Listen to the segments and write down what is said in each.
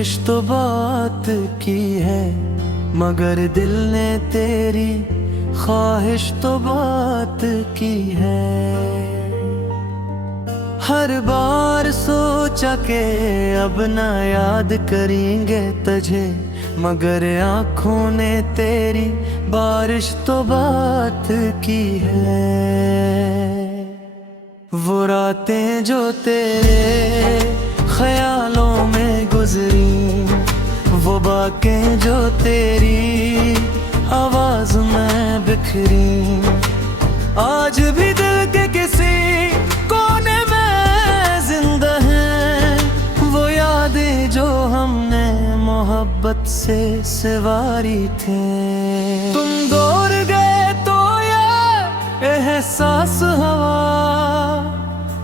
कोशिश तो बात की है, मगर दिल ने तेरी ख्वाहिश तो बात की है। हर बार सोचा के अब ना याद करेंगे तुझे, मगर आँखों ने तेरी बारिश तो बात की है। वो रातें जो तेरे ख्यालों में गुजरी, वो बातें जो तेरी आवाज में बिखरी, आज भी दिल के किसी कोने में जिंदा हैं। वो यादें जो हमने मोहब्बत से सवारी थी। तुम दौड़ गए तो ये एहसास हवा,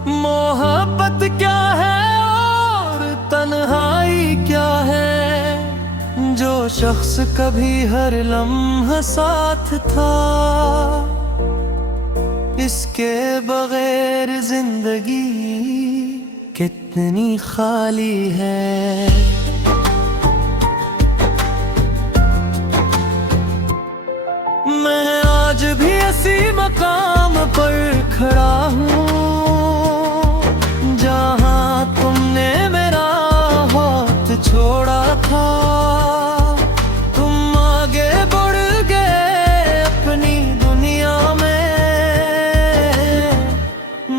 मोहब्बत क्या है और तन्हाई क्या है। जो शख्स कभी हर लम्हा साथ था, इसके बगैर जिंदगी कितनी खाली है। मैं आज भी इसी मकाम पर खड़ा हूँ, जहाँ तुमने मेरा हाथ छोड़ा था। तुम आगे बढ़ गए अपनी दुनिया में,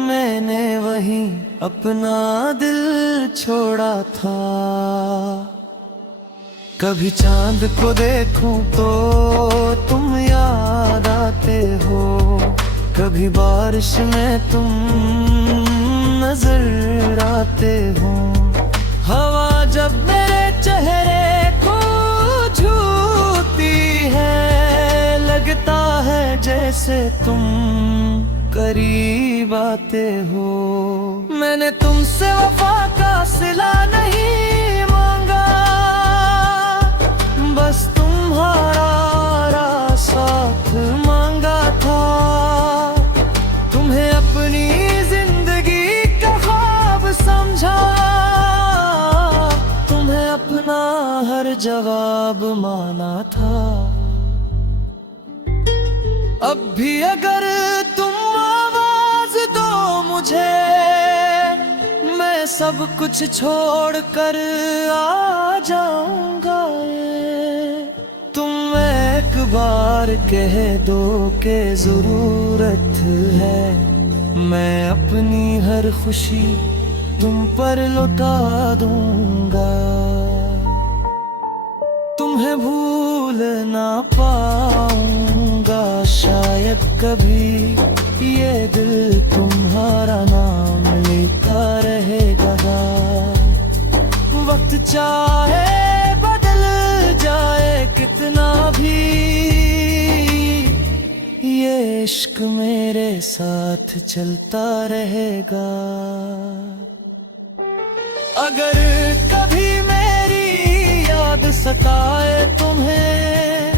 मैंने वहीं अपना दिल छोड़ा था। कभी चांद को देखूं तो तुम याद आते हो, कभी बारिश में तुम नजर आते हो। हवा जब मेरे चेहरे को छूती है, लगता है जैसे तुम करीब आते हो। मैंने तुमसे वफा का सिला नहीं मांगा, बस तुम्हारा साथ मांगा था। तुम्हें अपनी जिंदगी का ख्वाब समझा, तुम्हें अपना हर जवाब माना था। अब भी अगर तुम आवाज दो मुझे, मैं सब कुछ छोड़ कर आ जाऊंगा। तुम एक बार कह दो के जरूरत है, मैं अपनी हर खुशी तुम पर लौटा दूंगा। तुम्हें भूल ना पाऊंगा शायद कभी, ये दिल तुम्हारा नाम लेता रहेगा। वक्त चाहे बदल जाए कितना भी, ये इश्क मेरे साथ चलता रहेगा। अगर कभी मेरी याद सताए तुम्हें,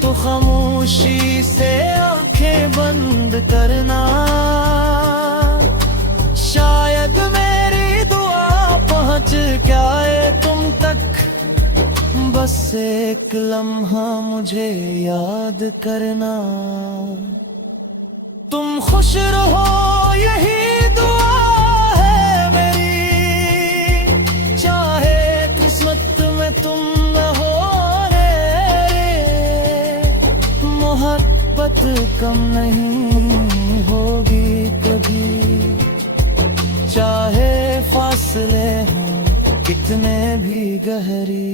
तो खामोशी से आंखें बंद करना। शायद मेरी दुआ पहुंच जाए तुम तक, बस एक लम्हा मुझे याद करना। तुम खुश रहो यही दुआ है मेरी, चाहे किस्मत में तुम न हो रे। मोहब्बत कम नहीं होगी कभी, चाहे फासले हों कितने भी गहरी।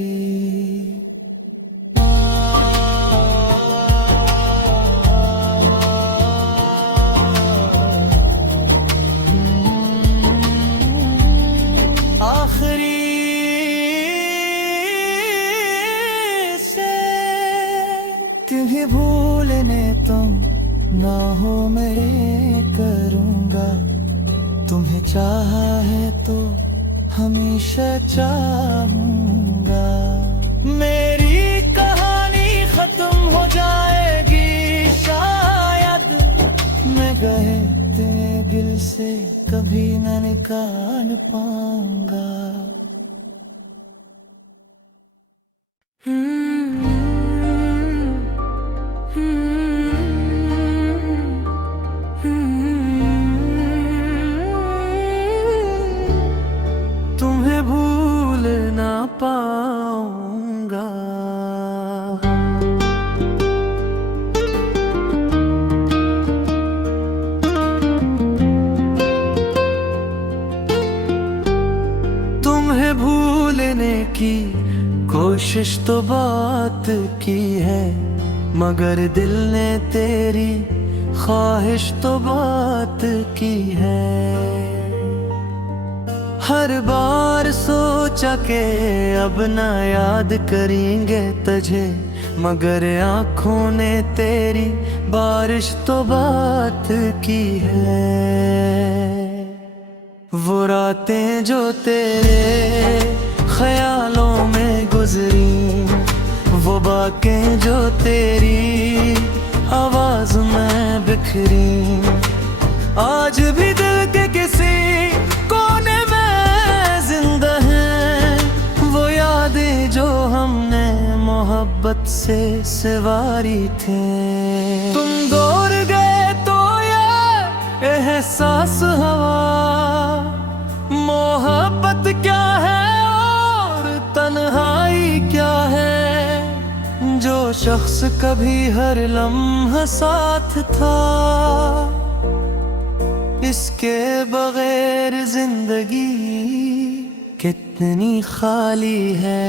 आखिरी से तुम्हें भूलने तुम ना हो मैं करूँगा। तुम्हें चाहा है तो हमेशा चाहूँगा। मेरी कहानी खत्म हो जाएगी शायद, मैं गए तेरे दिल से कभी न निकाल पाऊंगा। पाऊंगा। तुम्हें भूलने की कोशिश तो बात की है, मगर दिल ने तेरी ख्वाहिश तो बात की है। हर बार सोचा के अब ना याद करेंगे तुझे, मगर आँखों ने तेरी बारिश तो बात की है। वो रातें जो तेरे ख्यालों में गुजरी, वो बातें जो तेरी आवाज में बिखरी, आज भी दिल के किसी कोने में जिंदा हैं। वो यादें जो हमने मोहब्बत से सवारी थे। तुम दौड़ गए तो ये एहसास हवा, मोहब्बत क्या है और तन्हाई क्या है। जो शख्स कभी हर लम्हा साथ था, इसके बगैर जिंदगी कितनी खाली है।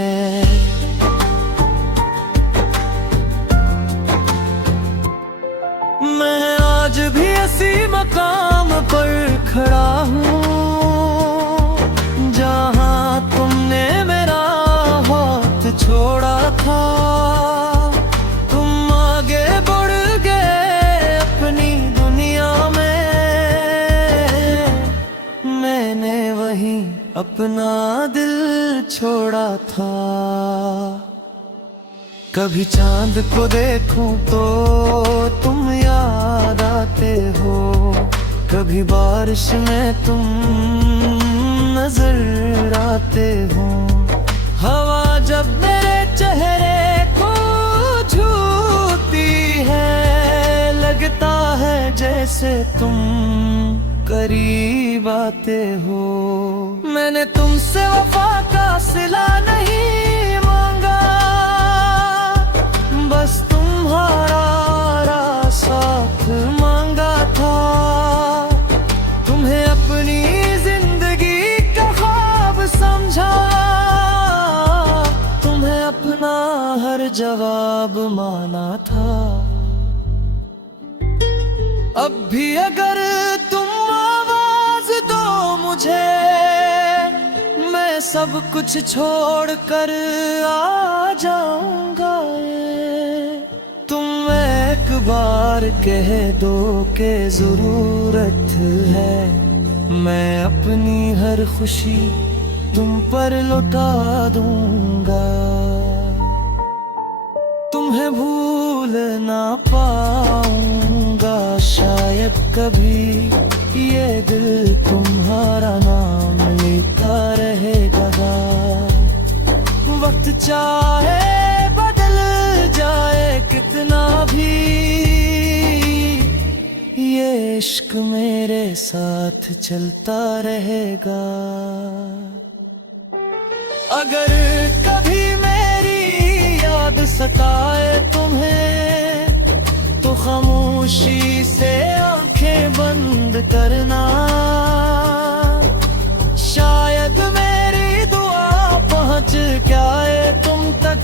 मैं आज भी इसी मकाम पर खड़ा हूँ, जहाँ तुमने मेरा हाथ छोड़ा था। तुम आगे बढ़ गए अपनी दुनिया में, मैंने वहीं अपना दिल छोड़ा था। कभी चांद को देखूं तो तुम याद आते हो, कभी बारिश में तुम नजर आते हो। हवा जब मेरे चेहरे को छूती है, लगता है जैसे तुम करीब आते हो। मैंने तुमसे वफा का सिला नहीं मांगा, बस तुम्हारा साथ मांगा था। तुम्हें अपनी जिंदगी का ख्वाब समझा, तुम्हें अपना हर जवाब माना था। अब भी अगर तुम आवाज दो मुझे, मैं सब कुछ छोड़ कर आ जाऊंगा। तुम एक बार कह दो के जरूरत है, मैं अपनी हर खुशी तुम पर लुटा दूंगा। तुम्हें भूल ना पाऊंगा शायद कभी, ये दिल तुम्हारा नाम लेता रहेगा। वक्त चाहे बदल जाए कितना भी, ये इश्क मेरे साथ चलता रहेगा। अगर कभी मेरी याद सताए तुम्हें, तो खामोशी से आंखें बंद करना। शायद मेरी दुआ पहुंच जाए तुम तक,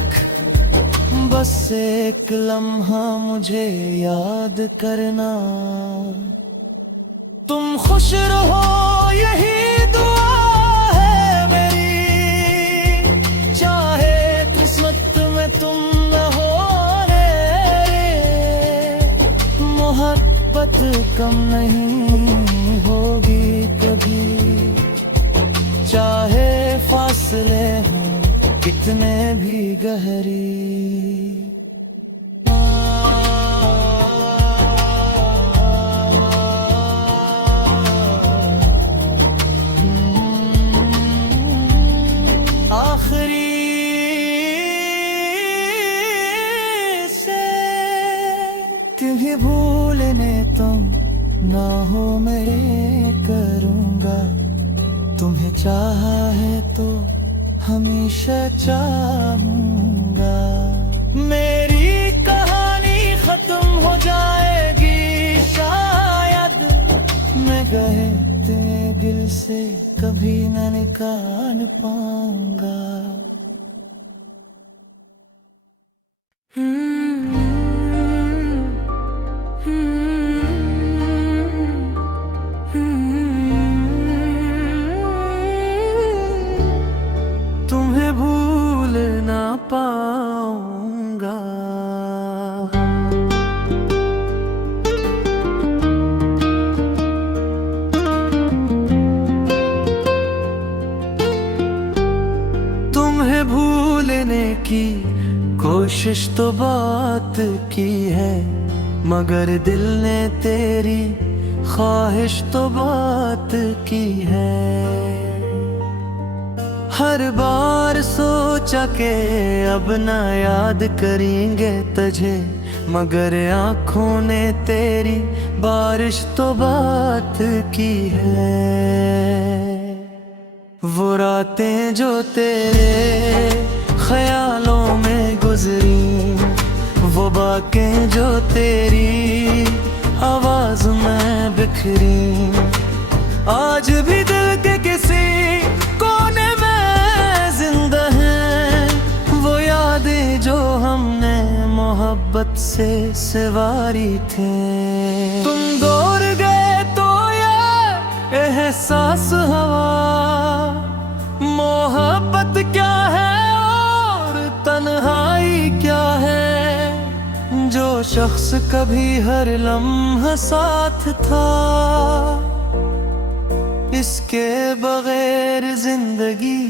बस एक लम्हा मुझे याद करना। तुम खुश रहो यही दुआ है मेरी, चाहे किस्मत में तुम न हो रे। मोहब्बत कम नहीं होगी कभी, चाहे फासले हों कितने भी गहरी। तुम्हें भूलने तुम ना हो मैं करूँगा। तुम्हें चाहा है तो हमेशा चाहूंगा। मेरी कहानी खत्म हो जाएगी शायद, मैं गए तेरे दिल से कभी न निकाल पाऊंगा। तुम्हें भूल ना पाऊंगा। तुम्हें भूलने की कोशिश तो बात की है, मगर दिल ने तेरी ख्वाहिश तो बात की है। हर बार सोचा के अब ना याद करेंगे तुझे, मगर आँखों ने तेरी बारिश तो बात की है। वो रातें जो तेरे ख्यालों में गुजरी, वो बातें जो तेरी आवाज में बिखरी, आज भी दिल के किसी कोने में जिंदा है। वो यादें जो हमने मोहब्बत से सवारी थे। तुम दूर गए तो ये एहसास हवा, मोहब्बत क्या है और तन्हाई क्या है। जो शख्स कभी हर लम्हा साथ था, इसके बगैर जिंदगी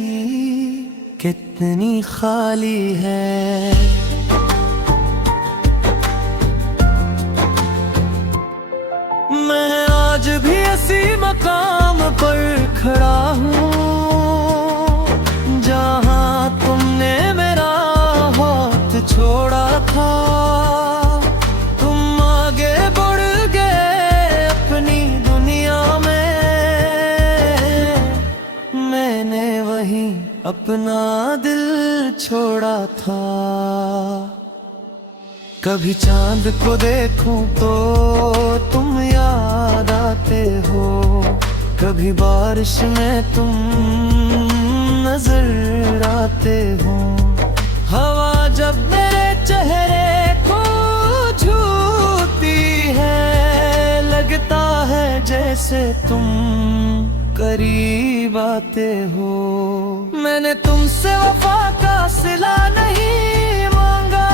कितनी खाली है। मैं आज भी इसी मकाम पर खड़ा हूँ, जहाँ तुमने मेरा हाथ छोड़ा था। तुम आगे बढ़ गए अपनी दुनिया में, मैंने वहीं अपना दिल छोड़ा था। कभी चांद को देखूं तो तुम याद आते हो, कभी बारिश में तुम नजर आते हो। हवा जब मेरे चेहरे को छूती है, लगता है जैसे तुम करीब आते हो। मैंने तुमसे वफा का सिला नहीं मांगा,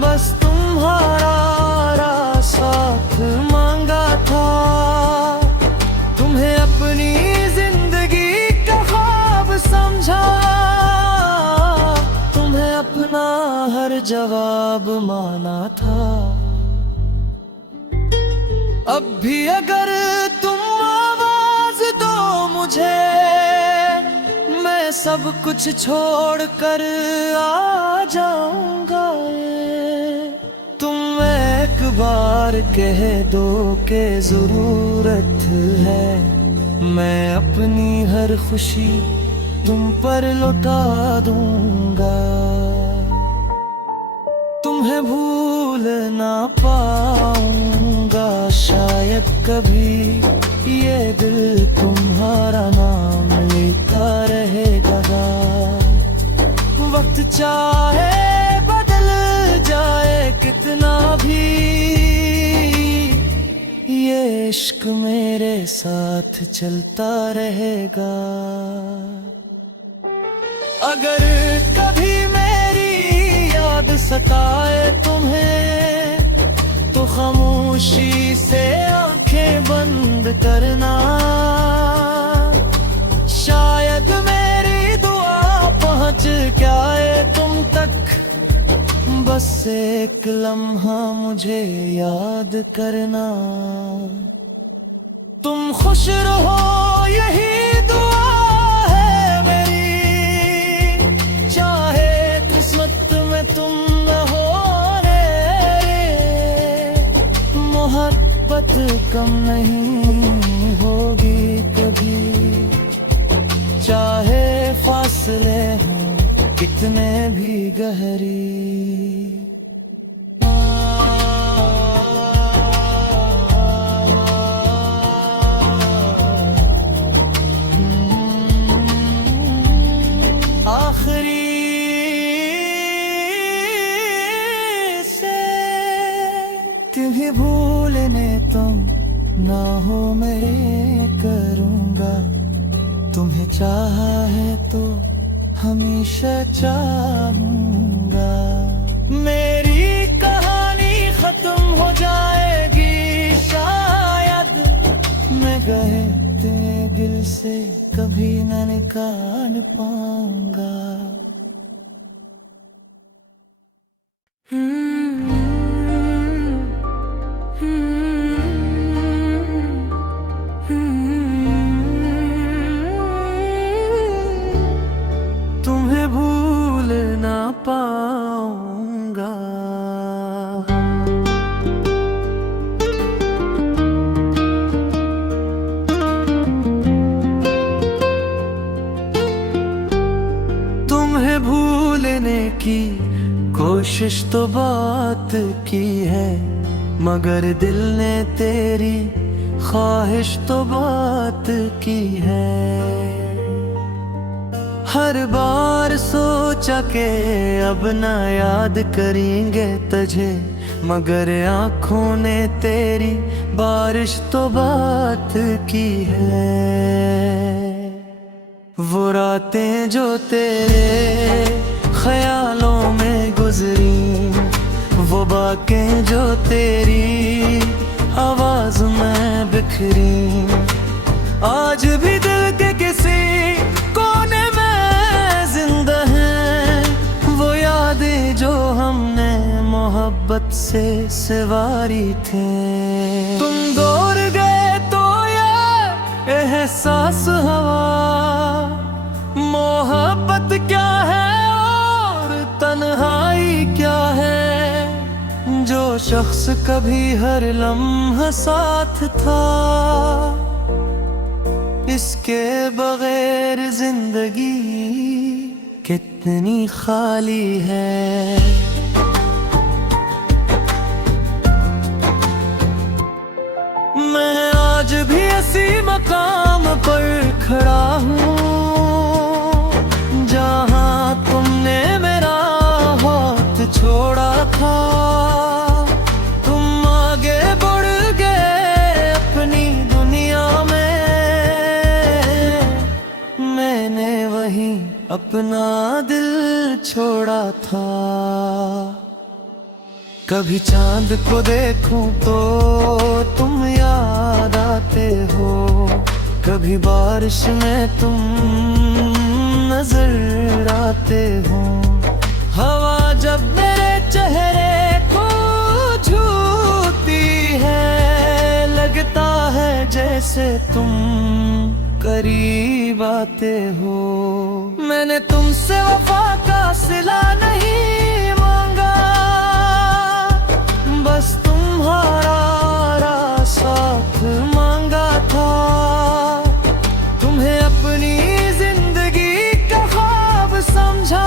बस तुम्हारा साथ मांगा था। तुम्हें अपनी जिंदगी का ख्वाब समझा, तुम्हें अपना हर जवाब माना था। अब भी अगर तुम आवाज दो मुझे, मैं सब कुछ छोड़ कर आ जाऊंगा। तुम एक बार कह दो के जरूरत है, मैं अपनी हर खुशी तुम पर लौटा दूंगा। तुम्हें भूल ना पाऊंगा शायद कभी, ये दिल तुम्हारा नाम लेता रहेगा। वक्त चाहे बदल जाए कितना भी, ये इश्क मेरे साथ चलता रहेगा। अगर कभी मेरी याद सताए तुम्हें, तो खामोशी से आंखें बंद करना। शायद मेरी दुआ पहुंच जाए तुम तक, बस एक लम्हा मुझे याद करना। तुम खुश रहो यही दुआ है मेरी, चाहे किस्मत में तुम न हो रे। मोहब्बत कम नहीं होगी कभी, चाहे फासले हों कितने भी गहरी। आखिरी से तुम्हें भूलने तुम ना हो मैं करूँगा। तुम्हें चाहा है तो हमेशा चाहूँगा। मेरी कहानी खत्म हो जाएगी शायद, मैं गए तेरे दिल से कभी न निकाल पाऊंगा। तुम्हें भूल ना पाऊंगा। तुम्हें भूलने की कोशिश तो बात की है, मगर दिल ने तेरी ख्वाहिश तो बात की है। हर बार सोचा के अब ना याद करेंगे तुझे, मगर आँखों ने तेरी बारिश तो बात की है। वो रातें जो तेरे ख्यालों में गुजरी, वो बातें जो तेरी आवाज में बिखरी, आज भी दिल के किसी कोने में जिंदा हैं। वो यादें जो हमने मोहब्बत से सवारी थी। तुम दूर गए तो ये एहसास हवा, मोहब्बत क्या है और तन्हाई क्या है। जो शख्स कभी हर लम्हा साथ था, इसके बगैर जिंदगी कितनी खाली है। मैं आज भी इसी मकाम पर खड़ा हूँ जहाँ तुमने मेरा हाथ छोड़ा था। तुम आगे बढ़ गए अपनी दुनिया में, मैंने वहीं अपना दिल छोड़ा था। कभी चांद को देखूं तो तुम याद आते हो, कभी बारिश में तुम नजर आते हो। हवा जब मेरे चेहरे को छूती है, लगता है जैसे तुम करीब आते हो। मैंने तुमसे वफा का सिला नहीं मांगा, बस तुम्हारा साथ मांगा था। तुम्हें अपनी जिंदगी का ख्वाब समझा,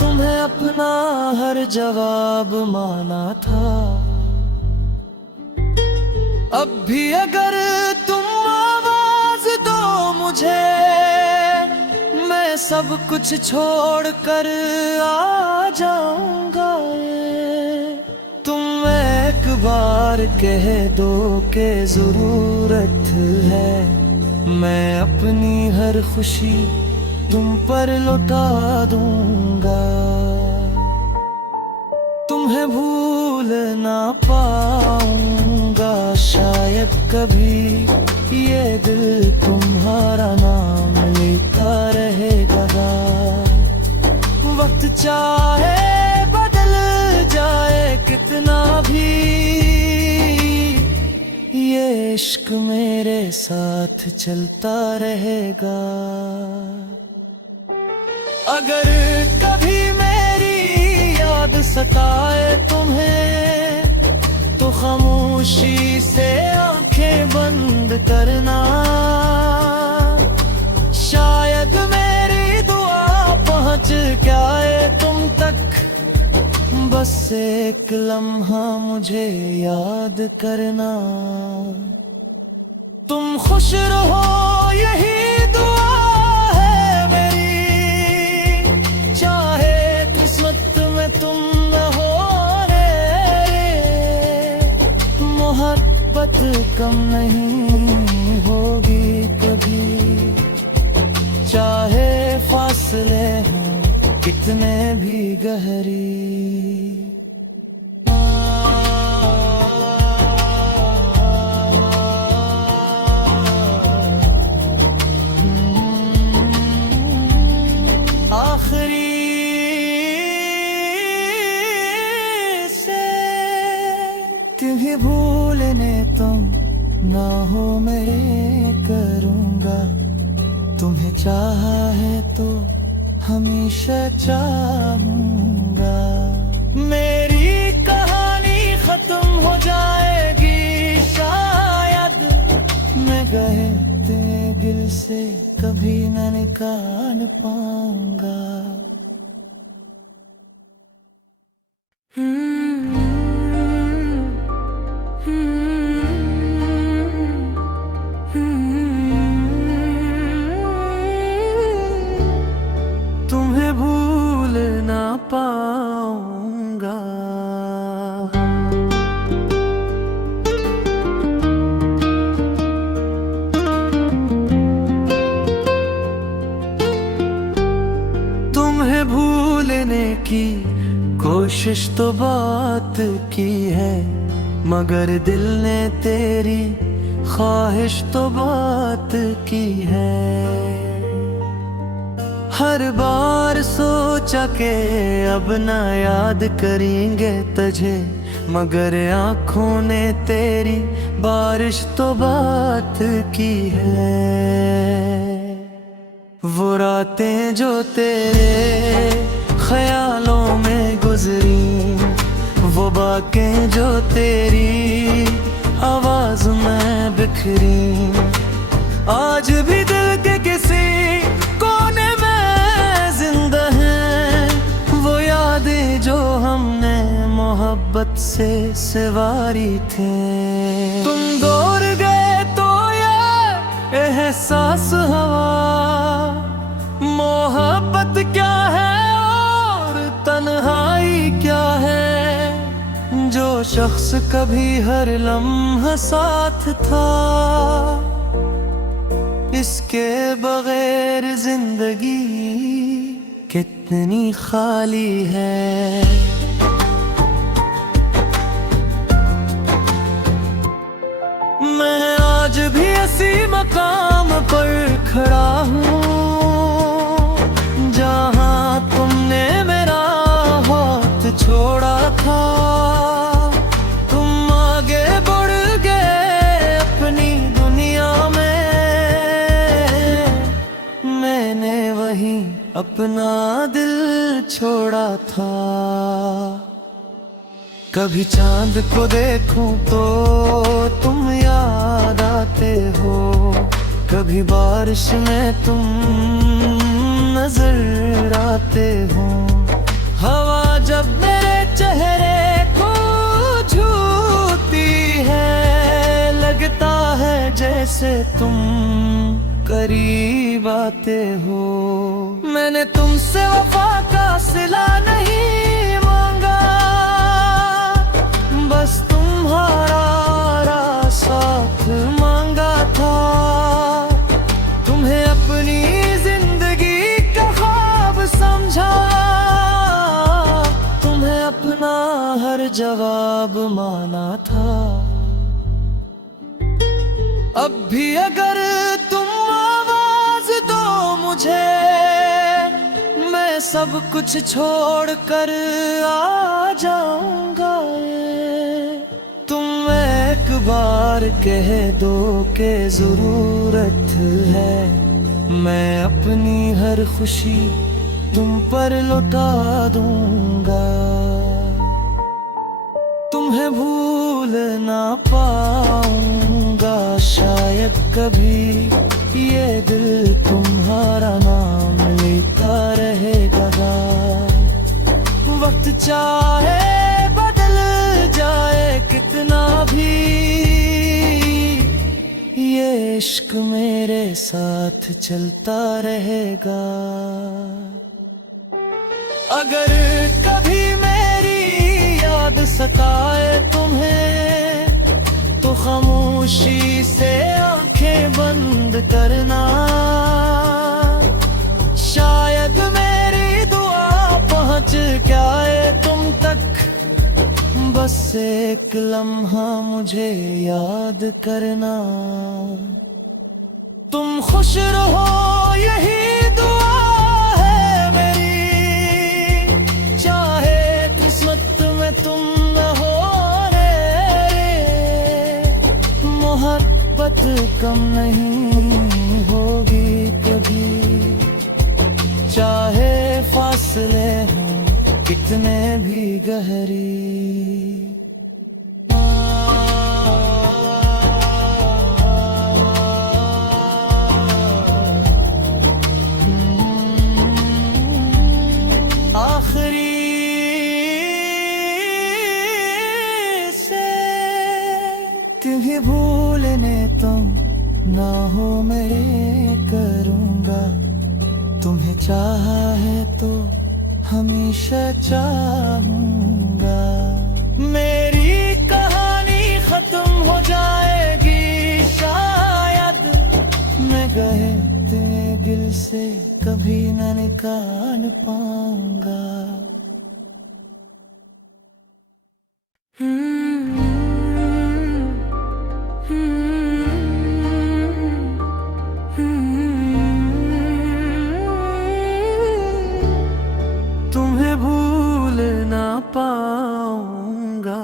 तुम्हें अपना हर जवाब माना था। अब भी अगर तुम आवाज दो मुझे, मैं सब कुछ छोड़ कर आ जाऊंगा। तुम एक बार कह दो के जरूरत है, मैं अपनी हर खुशी तुम पर लौटा दूंगा। तुम्हें भूल ना पाऊंगा शायद कभी, ये दिल तुम्हारा नाम लेता रहेगा। वक्त चाहे बदल जाए कितना भी, ये इश्क मेरे साथ चलता रहेगा। अगर कभी मेरी याद सताए तुम्हें, तो खामोशी से आंखें बंद करना। बस एक लम्हा मुझे याद करना। तुम खुश रहो यही दुआ है मेरी, चाहे किस्मत में तुम न हो रे। मोहब्बत कम नहीं होगी कभी, चाहे फासले हों कितने भी गहरी। आखिरी से तुम्हें भूलने तुम ना हो मैं करूँगा। तुम्हें चाहा है तो हमेशा चाहूँगा। मेरी कहानी खत्म हो जाएगी शायद, मैं गए तेरे दिल से कभी न निकाल पाऊंगा। तुम्हें भूल ना पाऊंगा। तुम्हें भूलने की कोशिश तो बात की है, मगर दिल ने तेरी ख्वाहिश तो बात की है। हर बार सोचा के अब ना याद करेंगे तुझे, मगर आँखों ने तेरी बारिश तो बात की है। वो रातें जो तेरे ख्यालों में गुजरी, वो बातें जो तेरी आवाज में बिखरी, आज भी दिल के किसी कोने में जिंदा हैं। वो यादें जो हमने मोहब्बत से सवारी थे। तुम दूर गए तो ये एहसास हवा, मोहब्बत क्या है और तन्हाई क्या है। जो शख्स कभी हर लम्हा साथ था, इसके बगैर जिंदगी कितनी खाली है। मैं आज भी इसी मकाम पर खड़ा हूँ, जहाँ तुमने मेरा हाथ छोड़ा था। तुम आगे बढ़ गए अपनी दुनिया में, मैंने वहीं अपना दिल छोड़ा था। कभी चांद को देखूं तो तुम याद आते हो, कभी बारिश में तुम नजर आते हो। हवा जब मेरे चेहरे को छूती है, लगता है जैसे तुम करीब आते हो। मैंने तुमसे वफा का सिला नहीं मांगा, बस तुम्हारा साथ मांगा था। तुम्हें अपनी जिंदगी का ख्वाब समझा, तुम्हें अपना हर जवाब माना था। अब भी अगर तुम आवाज दो मुझे, मैं सब कुछ छोड़ कर आ जाऊंगा। तुम एक बार कह दो के जरूरत है, मैं अपनी हर खुशी तुम पर लौटा दूंगा। तुम्हें भूल ना पाऊंगा शायद कभी, ये दिल तुम्हारा नाम लेता रहेगा। वक्त चाहे बदल जाए कितना भी, ये इश्क मेरे साथ चलता रहेगा। अगर कभी मेरी याद सताए तुम्हें, तो खामोशी से आंखें बंद करना। शायद मेरी दुआ पहुंच जाए तुम तक, बस एक लम्हा मुझे याद करना। तुम खुश रहो यही दुआ है मेरी, चाहे किस्मत में तुम न हो रे। मोहब्बत कम नहीं होगी कभी, चाहे फासले हों कितने भी गहरी। आखिरी से तुम्हें भूलने तुम ना हो मैं करूँगा। तुम्हें चाहा है तो हमेशा चाहूँगा। मेरी कहानी खत्म हो जाएगी शायद, मैं गए तेरे दिल से कभी न निकाल पाऊंगा। तुम्हें भूल ना पाऊंगा।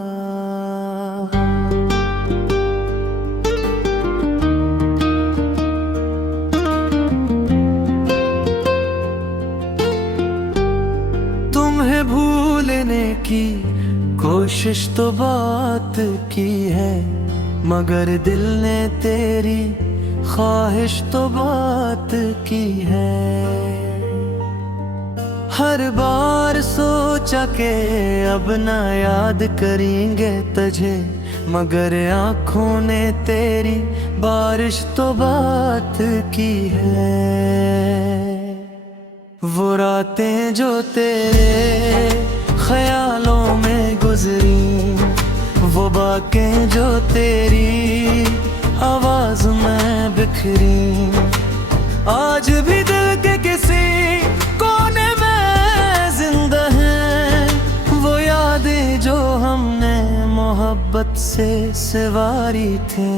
तुम्हें भूलने की कोशिश तो बात की है, मगर दिल ने तेरी ख्वाहिश तो बात की है। हर बार सोचा के अब ना याद करेंगे तुझे, मगर आँखों ने तेरी बारिश तो बात की है। वो रातें जो तेरे ख्यालों में गुजरी, वो बातें जो तेरी आवाज में बिखरी, आज भी दिल के किसी कोने में जिंदा हैं। वो यादें जो हमने मोहब्बत से सवारी थे।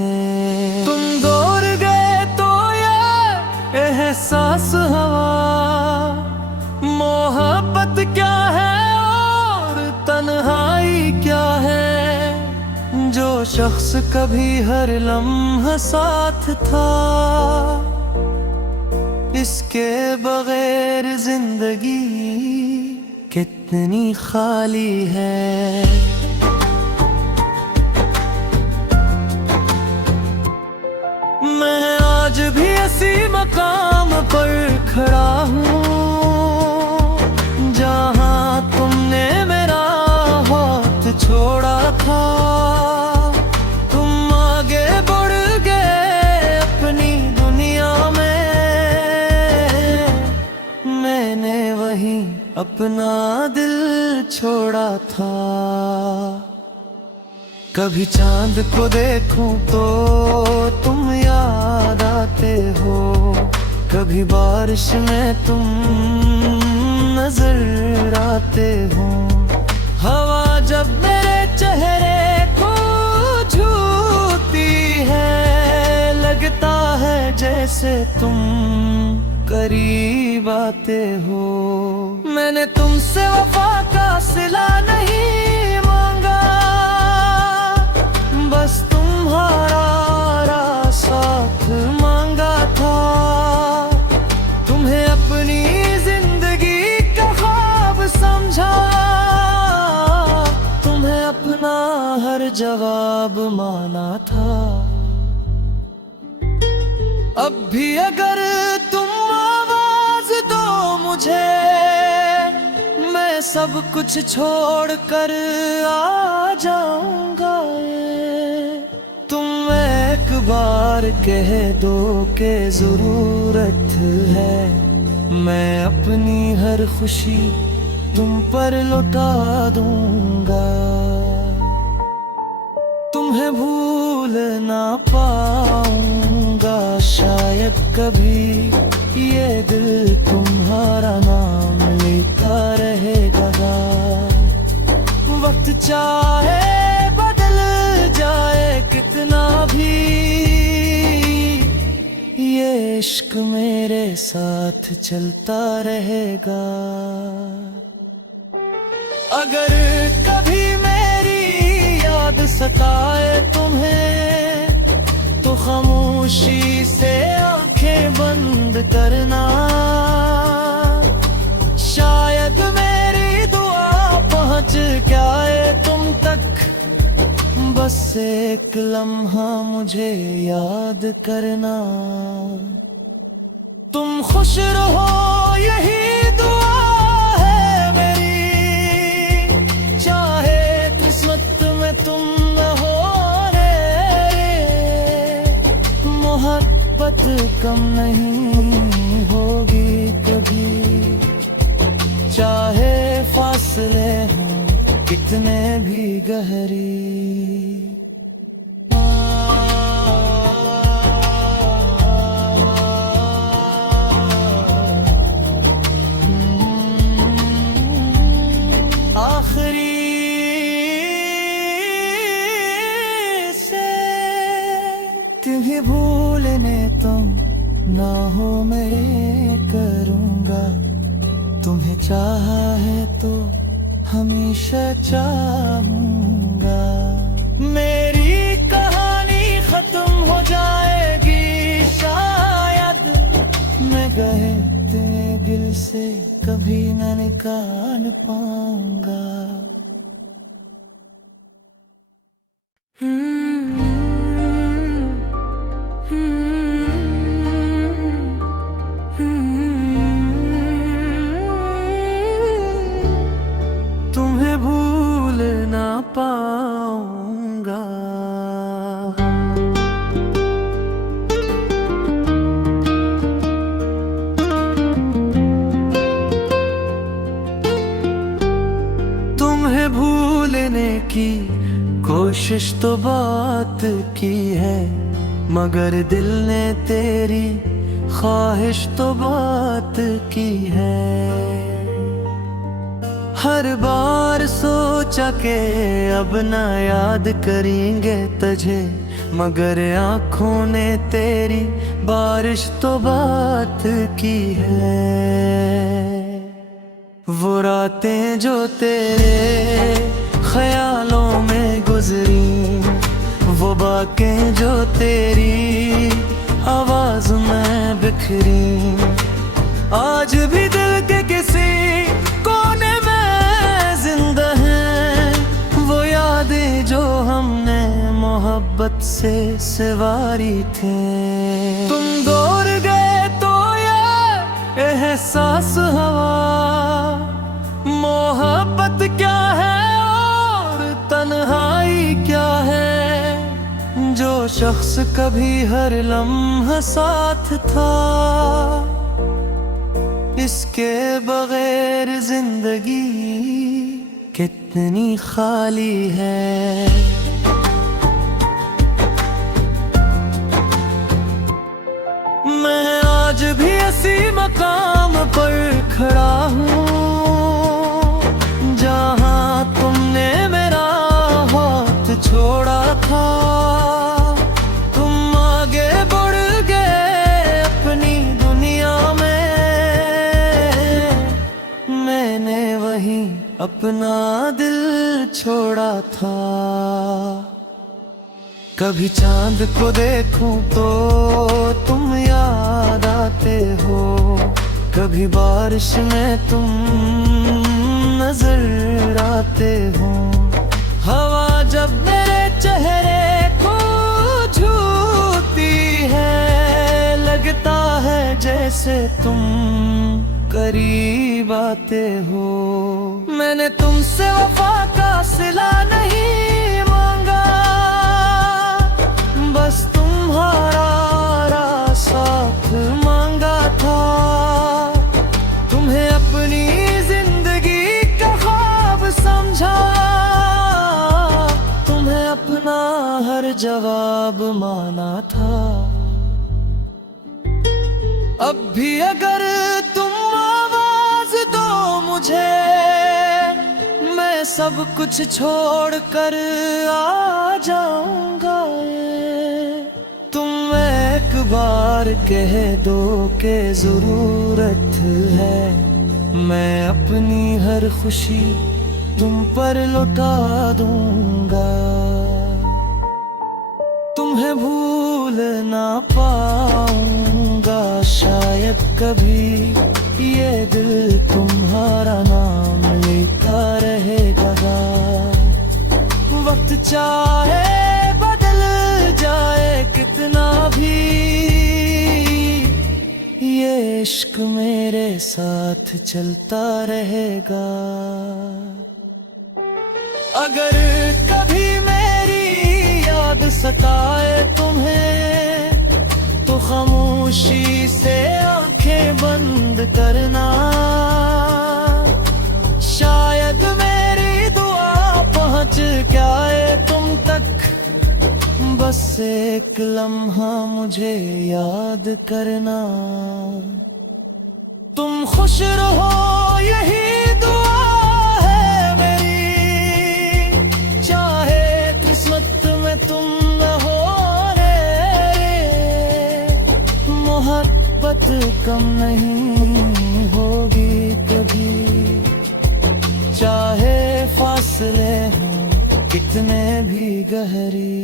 तुम दूर गए तो ये एहसास हवा, मोहब्बत क्या है और तन्हाई क्या है। जो शख्स कभी हर लम्हा साथ था, इसके बगैर जिंदगी कितनी खाली है। मैं आज भी इसी मकाम पर खड़ा हूँ, जहाँ तुमने मेरा हाथ छोड़ा था। तुम आगे बढ़ गए अपनी दुनिया में, मैंने वहीं अपना दिल छोड़ा था। कभी चांद को देखूं तो तुम याद आते हो, कभी बारिश में तुम नजर आते हो। हवा जब मेरे चेहरे को छूती है, लगता है जैसे तुम करीब आते हो। मैंने तुमसे वफा का सिला नहीं मांगा, बस तुम्हारा साथ मांगा था। तुम्हें अपनी जिंदगी का ख्वाब समझा, तुम्हें अपना हर जवाब माना था। अब भी अगर तुम आवाज दो मुझे, मैं सब कुछ छोड़ कर आ जाऊंगा। तुम एक बार कह दो के जरूरत है, मैं अपनी हर खुशी तुम पर लुटा दूंगा। तुम्हें भूल ना पाऊंगा शायद कभी, ये दिल तुम्हारा नाम लेता रहेगा। वक्त चाहे बदल जाए कितना भी, ये इश्क मेरे साथ चलता रहेगा। अगर कभी मेरी याद सताए तुम्हें, तो खामोशी से आंखें बंद करना। शायद मेरी दुआ पहुंच जाए तुम तक, बस एक लम्हा मुझे याद करना। तुम खुश रहो यही दुआ है मेरी, चाहे किस्मत में तुम न हो रे। मोहब्बत कम नहीं होगी कभी, चाहे फासले हों कितने भी गहरी। तुम्हें भूलने तुम ना हो मैं करूँगा। तुम्हें चाहा है तो हमेशा चाहूँगा। मेरी कहानी खत्म हो जाएगी शायद, मैं गए तेरे दिल से कभी न निकाल पाऊँगा। तुम्हें भूल ना पाऊंगा। तुम्हें भूलने की कोशिश तो बात की है, मगर दिल ने तेरी ख्वाहिश तो बात की है। हर बार सोचा के अब ना याद करेंगे तुझे, मगर आँखों ने तेरी बारिश तो बात की है। वो रातें जो तेरे ख्यालों में गुजरी, वो बातें जो तेरी आवाज में बिखरी, आज भी दिल के किसी कोने में जिंदा हैं। वो यादें जो हमने मोहब्बत से सवारी थी। तुम दूर गए तो ये एहसास हवा, मोहब्बत क्या है और तन्हाई क्या है। जो शख्स कभी हर लम्हा साथ था, इसके बगैर जिंदगी कितनी खाली है। मैं आज भी इसी मकाम पर खड़ा हूँ, जहाँ तुमने मेरा हाथ छोड़ा था। तुम आगे बढ़ गए अपनी दुनिया में, मैंने वहीं अपना दिल छोड़ा था। कभी चांद को देखूं तो तुम याद आते हो, कभी बारिश में तुम नजर आते हो। हवा जब मेरे चेहरे को छूती है, लगता है जैसे तुम करीब आते हो। मैंने तुमसे वफा का सिला नहीं मांगा, बस तुम्हारा साथ मांगा था। तुम्हें अपनी जिंदगी का ख्वाब समझा, तुम्हें अपना हर जवाब माना था। अब भी अगर तुम आवाज दो मुझे, मैं सब कुछ छोड़कर आ जाऊंगा। तुम एक बार कह दो कि जरूरत है, मैं अपनी हर खुशी तुम पर लुटा दूंगा। तुम्हें भूल ना पाऊंगा शायद कभी, ये दिल तुम्हारा नाम लेता रहेगा। वक्त चाहे बदल जाए कितना भी, ये इश्क मेरे साथ चलता रहेगा। अगर कभी मेरी याद सताए तुम्हें, तो खामोशी से आंखें बंद करना। शायद मेरी दुआ पहुंच जाए तुम तक, बस एक लम्हा मुझे याद करना। तुम खुश रहो यही दुआ है मेरी, चाहे किस्मत में तुम न हो रे। मोहब्बत कम नहीं होगी कभी, चाहे फासले हों कितने भी गहरे।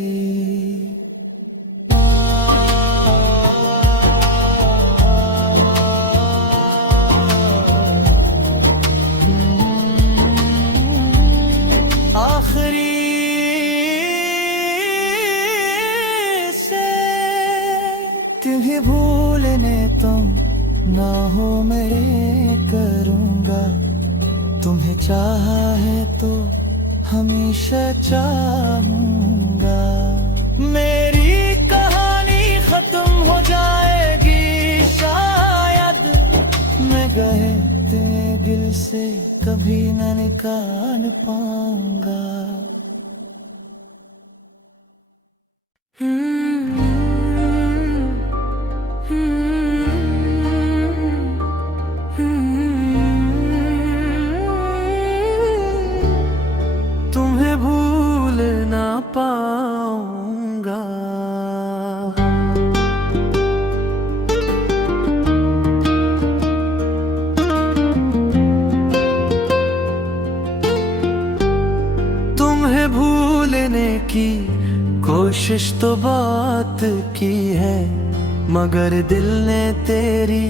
तुम्हें भूलने तुम ना हो मैं करूँगा। तुम्हें चाहा है तो हमेशा चाहूँगा। मेरी कहानी खत्म हो जाएगी शायद, मैं गए तेरे दिल से कभी न निकाल पाऊँगा। तुम्हें भूल ना पाऊंगा। तुम्हें भूलने की कोशिश तो बात की है, मगर दिल ने तेरी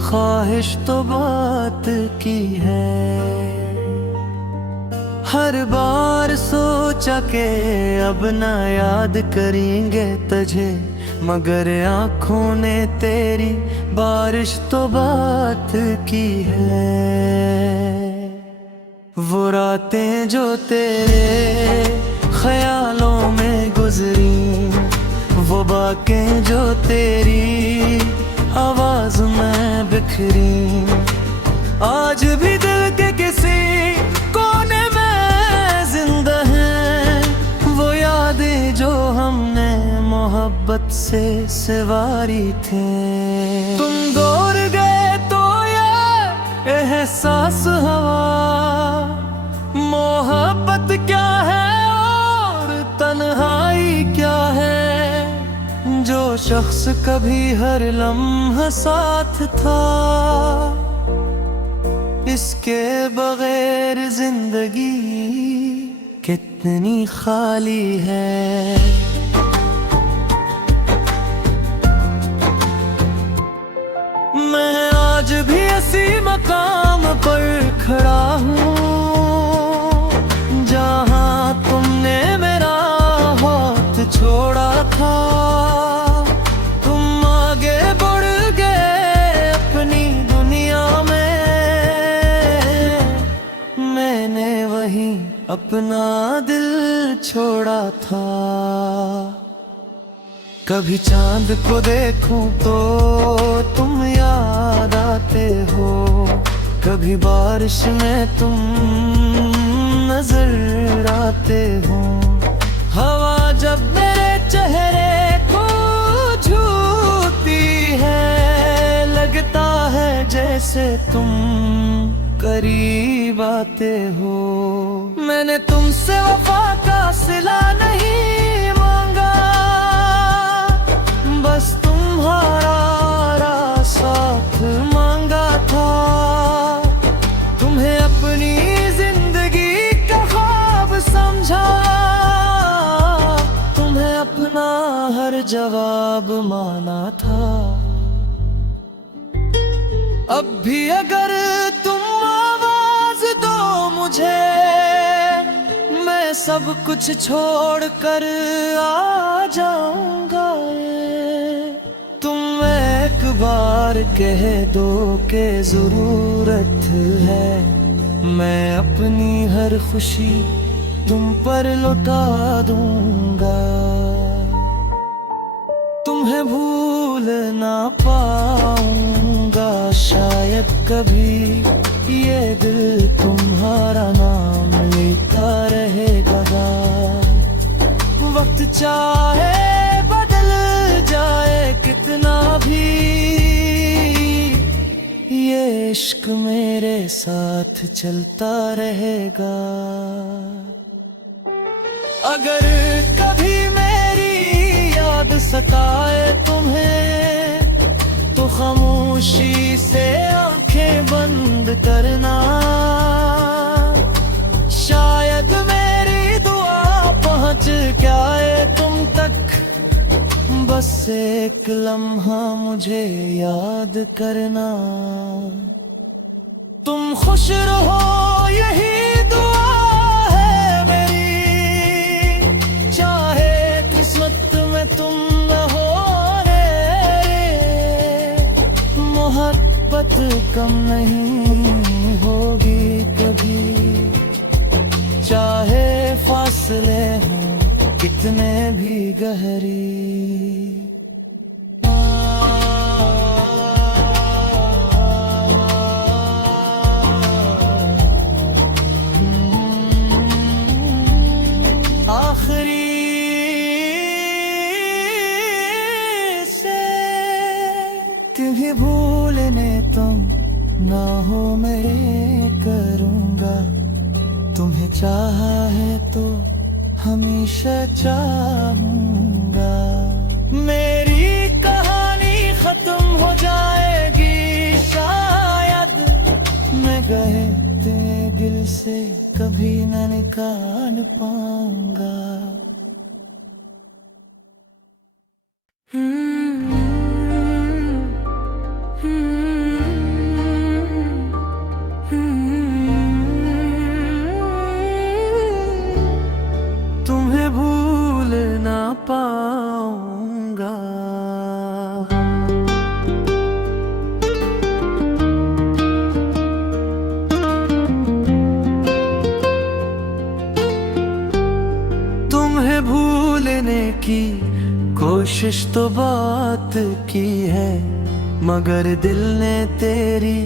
ख्वाहिश तो बात की है। हर बार सोचा के अब ना याद करेंगे तुझे, मगर आँखों ने तेरी बारिश तो बात की है। वो रातें जो तेरे ख्यालों में गुजरी, वो बातें जो तेरी आवाज में बिखरी, आज भी दिल के किसी कोने में जिंदा हैं। वो यादें जो हमने मोहब्बत से सवारी थे। तुम दूर गए तो ये एहसास हवा, मोहब्बत क्या है और तन्हाई क्या है। जो शख्स कभी हर लम्हा साथ था, इसके बगैर जिंदगी कितनी खाली है। मैं आज भी इसी मकाम पर खड़ा हूँ, जहाँ तुमने मेरा हाथ छोड़ा था। तुम आगे बढ़ गए अपनी दुनिया में, अपना दिल छोड़ा था। कभी चांद को देखूं तो तुम याद आते हो, कभी बारिश में तुम नजर आते हो। हवा जब मेरे चेहरे को छूती है, लगता है जैसे तुम करीब आते हो। मैंने तुमसे वफा का सिला नहीं मांगा, बस तुम्हारा साथ मांगा था। तुम्हें अपनी जिंदगी का ख्वाब समझा, तुम्हें अपना हर जवाब माना था। अब भी अगर तुम आवाज दो मुझे, मैं सब कुछ छोड़ कर आ जाऊंगा। तुम एक बार कह दो कि जरूरत है, मैं अपनी हर खुशी तुम पर लुटा दूंगा। तुम्हें भूल ना पाऊंगा शायद कभी, ये दिल तुम्हारा नाम लेता रहेगा। वक्त चाहे बदल जाए कितना भी, ये इश्क मेरे साथ चलता रहेगा। अगर कभी मेरी याद सताए तुम्हें, तो खामोशी से आंखें बंद करना। शायद मेरी दुआ पहुंच जाए तुम तक, बस एक लम्हा मुझे याद करना। तुम खुश रहो यही दुआ है मेरी, चाहे किस्मत में तुम न हो रे। मोहब्बत कम नहीं होगी कभी, चाहे फासले हों कितने भी गहरी। तुम्हें भूलने तुम ना हो मेरे करूँगा। तुम्हें चाहा है तो हमेशा चाहूँगा। मेरी कहानी खत्म हो जाएगी शायद, मैं गए तेरे दिल से कभी न निकाल पाऊँगा। तुम्हें भूल ना पाऊंगा। तुम्हें भूलने की कोशिश तो बात की है, मगर दिल ने तेरी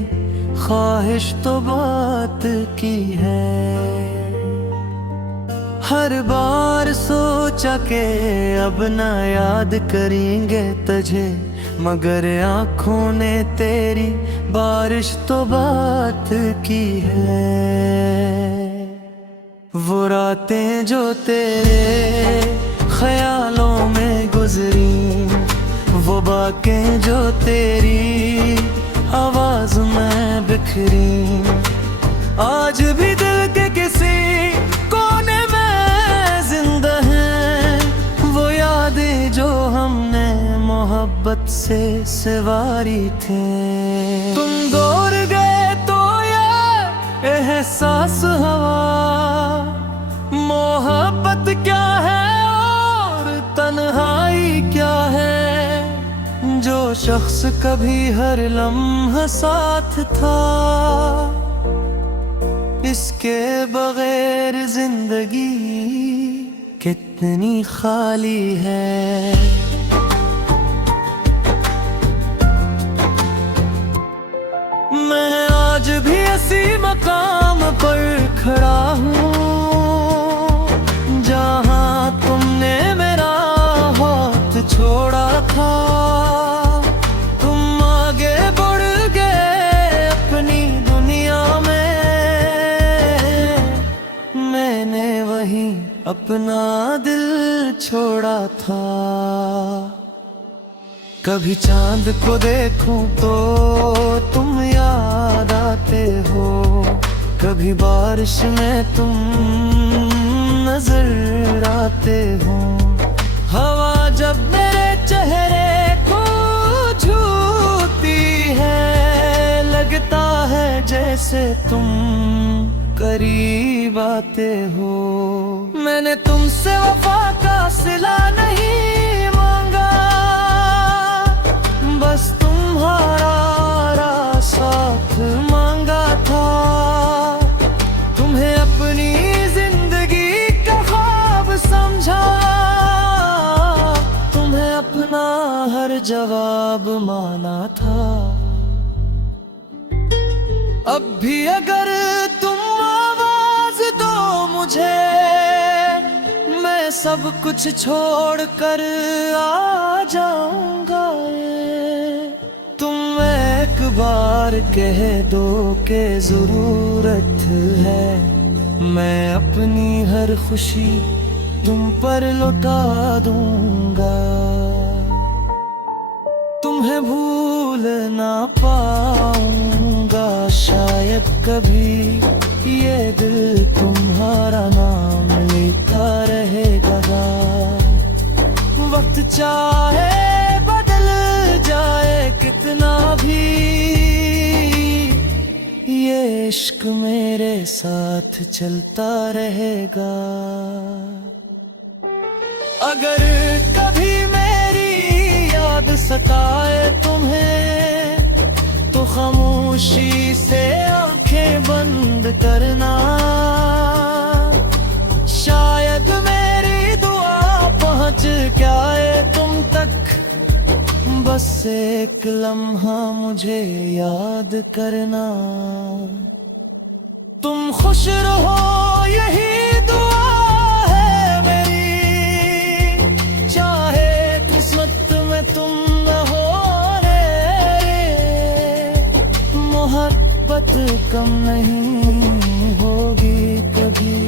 ख्वाहिश तो बात की है। हर बार सोचा के अब ना याद करेंगे तुझे, मगर आँखों ने तेरी बारिश तो बात की है। वो रातें जो तेरे ख्यालों में गुजरी, वो बातें जो तेरी आवाज में बिखरी, आज भी दिल के किसी कोने में जिंदा हैं। वो यादें जो हमने मोहब्बत से सवारी थे। तुम दूर गए तो ये एहसास हवा, मोहब्बत क्या है और तन्हाई क्या है। जो शख्स कभी हर लम्हा साथ था, इसके बगैर जिंदगी कितनी खाली है। मैं आज भी इसी मकाम पर खड़ा हूँ जहाँ तुमने मेरा हाथ छोड़ा था। तुम आगे बढ़ गए अपनी दुनिया में, मैंने वहीं अपना दिल छोड़ा था। कभी चांद को देखूं तो तुम याद आते हो, कभी बारिश में तुम नजर आते हो। हवा जब मेरे चेहरे को छूती है, लगता है जैसे तुम करीब आते हो। मैंने तुमसे वफा का सिला नहीं मांगा, बस तुम्हारा साथ मांगा था। तुम्हें अपनी जिंदगी का ख्वाब समझा, तुम्हें अपना हर जवाब माना था। अब भी अगर तुम आवाज दो मुझे, मैं सब कुछ छोड़ कर आ जाऊंगा। तुम एक बार कह दो के जरूरत है, मैं अपनी हर खुशी तुम पर लुटा दूंगा। तुम्हें भूल ना पाऊंगा शायद कभी, ये दिल तुम्हारा नाम लेता रहेगा। वक्त चाहे बदल जाए कितना भी, ये इश्क मेरे साथ चलता रहेगा। अगर कभी मेरी याद सताए तुम्हें, तो खामोशी से आंखें बंद करना। शायद मेरी दुआ पहुंच जाए तुम तक, बस एक लम्हा मुझे याद करना। तुम खुश रहो यही दुआ है मेरी, चाहे किस्मत में तुम न हो रे। मोहब्बत कम नहीं होगी कभी,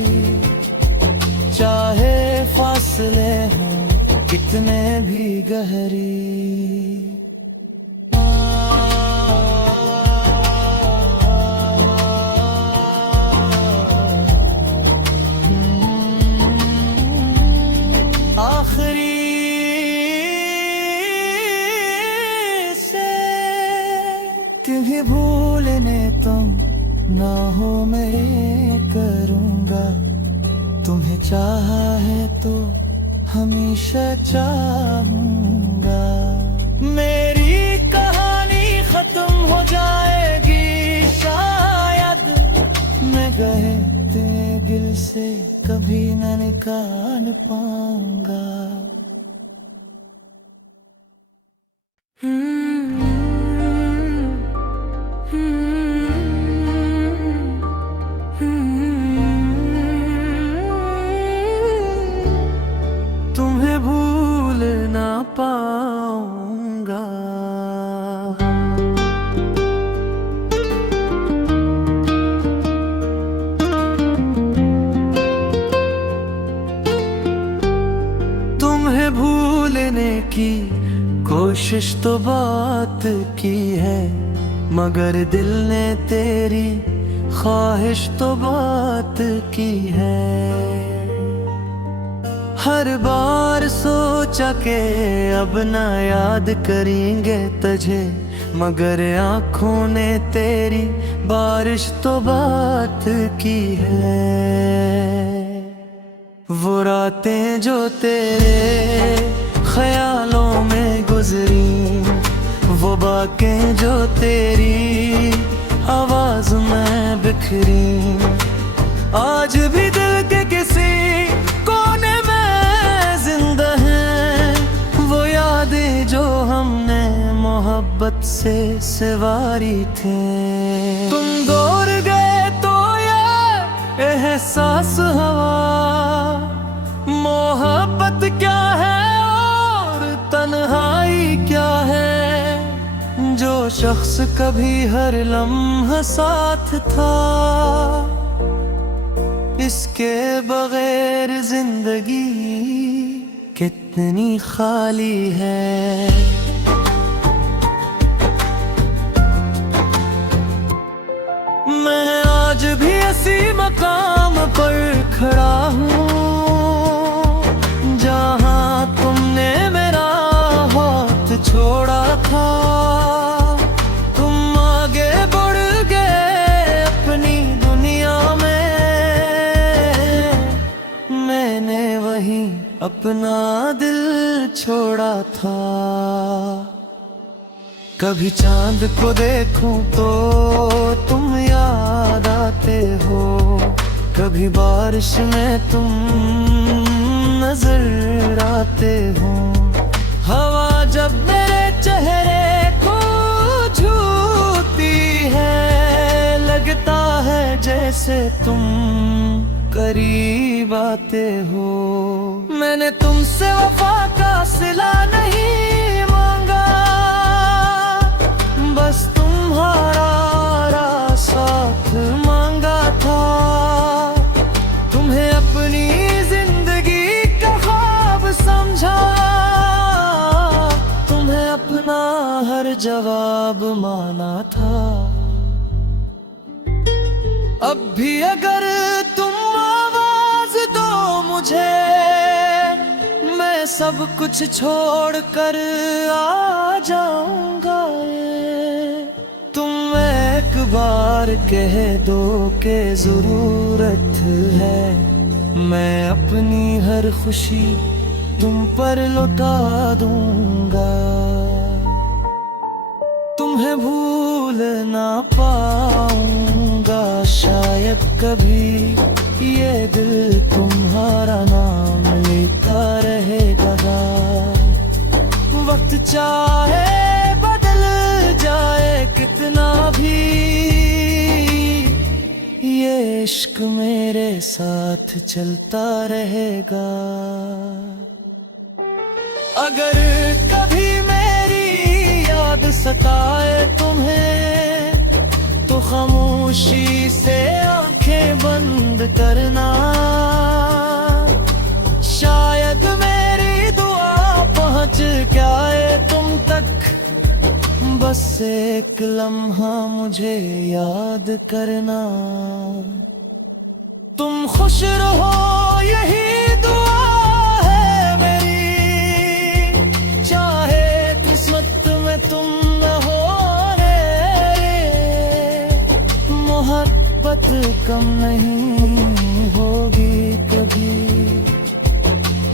चाहे फासले हों कितने भी गहरी। आखिरी से तुम्हें भूलने तुम ना हो मैं करूँगा। तुम्हें चाहा है तो हमेशा चाहूँगा। मेरी कहानी खत्म हो जाएगी शायद, मैं गए तेरे दिल से कभी न निकाल पाऊंगा। तुम्हें भूल ना पाऊंगा। तुम्हें भूलने की कोशिश तो बात की है, मगर दिल ने तेरी ख्वाहिश तो बात की है। हर बार सोचा के अब ना याद करेंगे तुझे, मगर आँखों ने तेरी बारिश तो बात की है। वो रातें जो तेरे ख्यालों में गुजरी, वो बातें जो तेरी आवाज में बिखरी, आज भी दिल के किसी कोने में से सिवारी थे। तुम दौड़ गए तो ये एहसास हवा, मोहब्बत क्या है और तन्हाई क्या है। जो शख्स कभी हर लम्हा साथ था, इसके बगैर जिंदगी कितनी खाली है। मैं आज भी इसी मकाम पर खड़ा हूँ, जहाँ तुमने मेरा हाथ छोड़ा था। तुम आगे बढ़ गए अपनी दुनिया में, मैंने वहीं अपना दिल छोड़ा था। कभी चांद को देखूं तो तुम याद आते हो, कभी बारिश में तुम नजर आते हो। हवा जब मेरे चेहरे को छूती है, लगता है जैसे तुम करीब आते हो। मैंने तुमसे वफा का सिला नहीं मांगा, बस तुम्हारा साथ मांगा था। तुम्हें अपनी जिंदगी का ख्वाब समझा, तुम्हें अपना हर जवाब माना था। अब भी अगर तुम आवाज दो मुझे, मैं सब कुछ छोड़कर आ जाऊंगा। तुम एक बार कह दो के जरूरत है, मैं अपनी हर खुशी तुम पर लौटा दूंगा। तुम्हें भूल ना पाऊंगा शायद कभी, ये दिल तुम्हारा नाम लेता रहेगा। वक्त चाहे बदल जाए कितना भी, ये इश्क मेरे साथ चलता रहेगा। अगर कभी मेरी याद सताए तुम्हें, तो खामोशी से आंखें बंद करना। शायद मेरी दुआ पहुंच जाए तुम तक, बस एक लम्हा मुझे याद करना। तुम खुश रहो यही दुआ है मेरी, चाहे किस्मत में तुम न हो रे। मोहब्बत कम नहीं होगी कभी,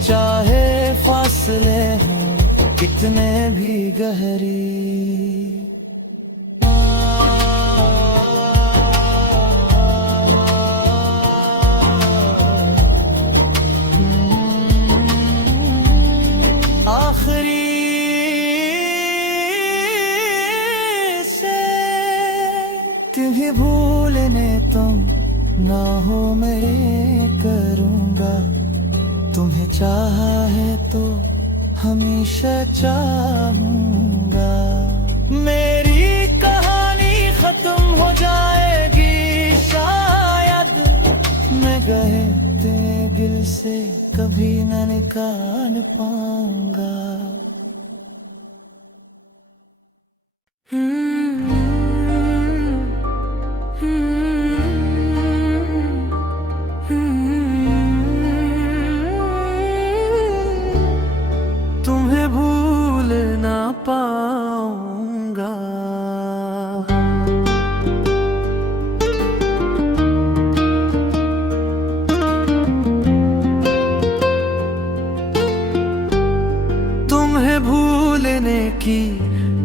चाहे फासले हों कितने भी गहरी। आखिरी से तुम्हें भूलने तुम ना हो मैं करूँगा। तुम्हें चाहा है तो हमेशा चाहूँगा। मेरी कहानी खत्म हो जाएगी शायद, मैं गए तेरे दिल से कभी न निकाल पाऊंगा। तुम्हें भूल ना पाऊंगा। तुम्हें भूलने की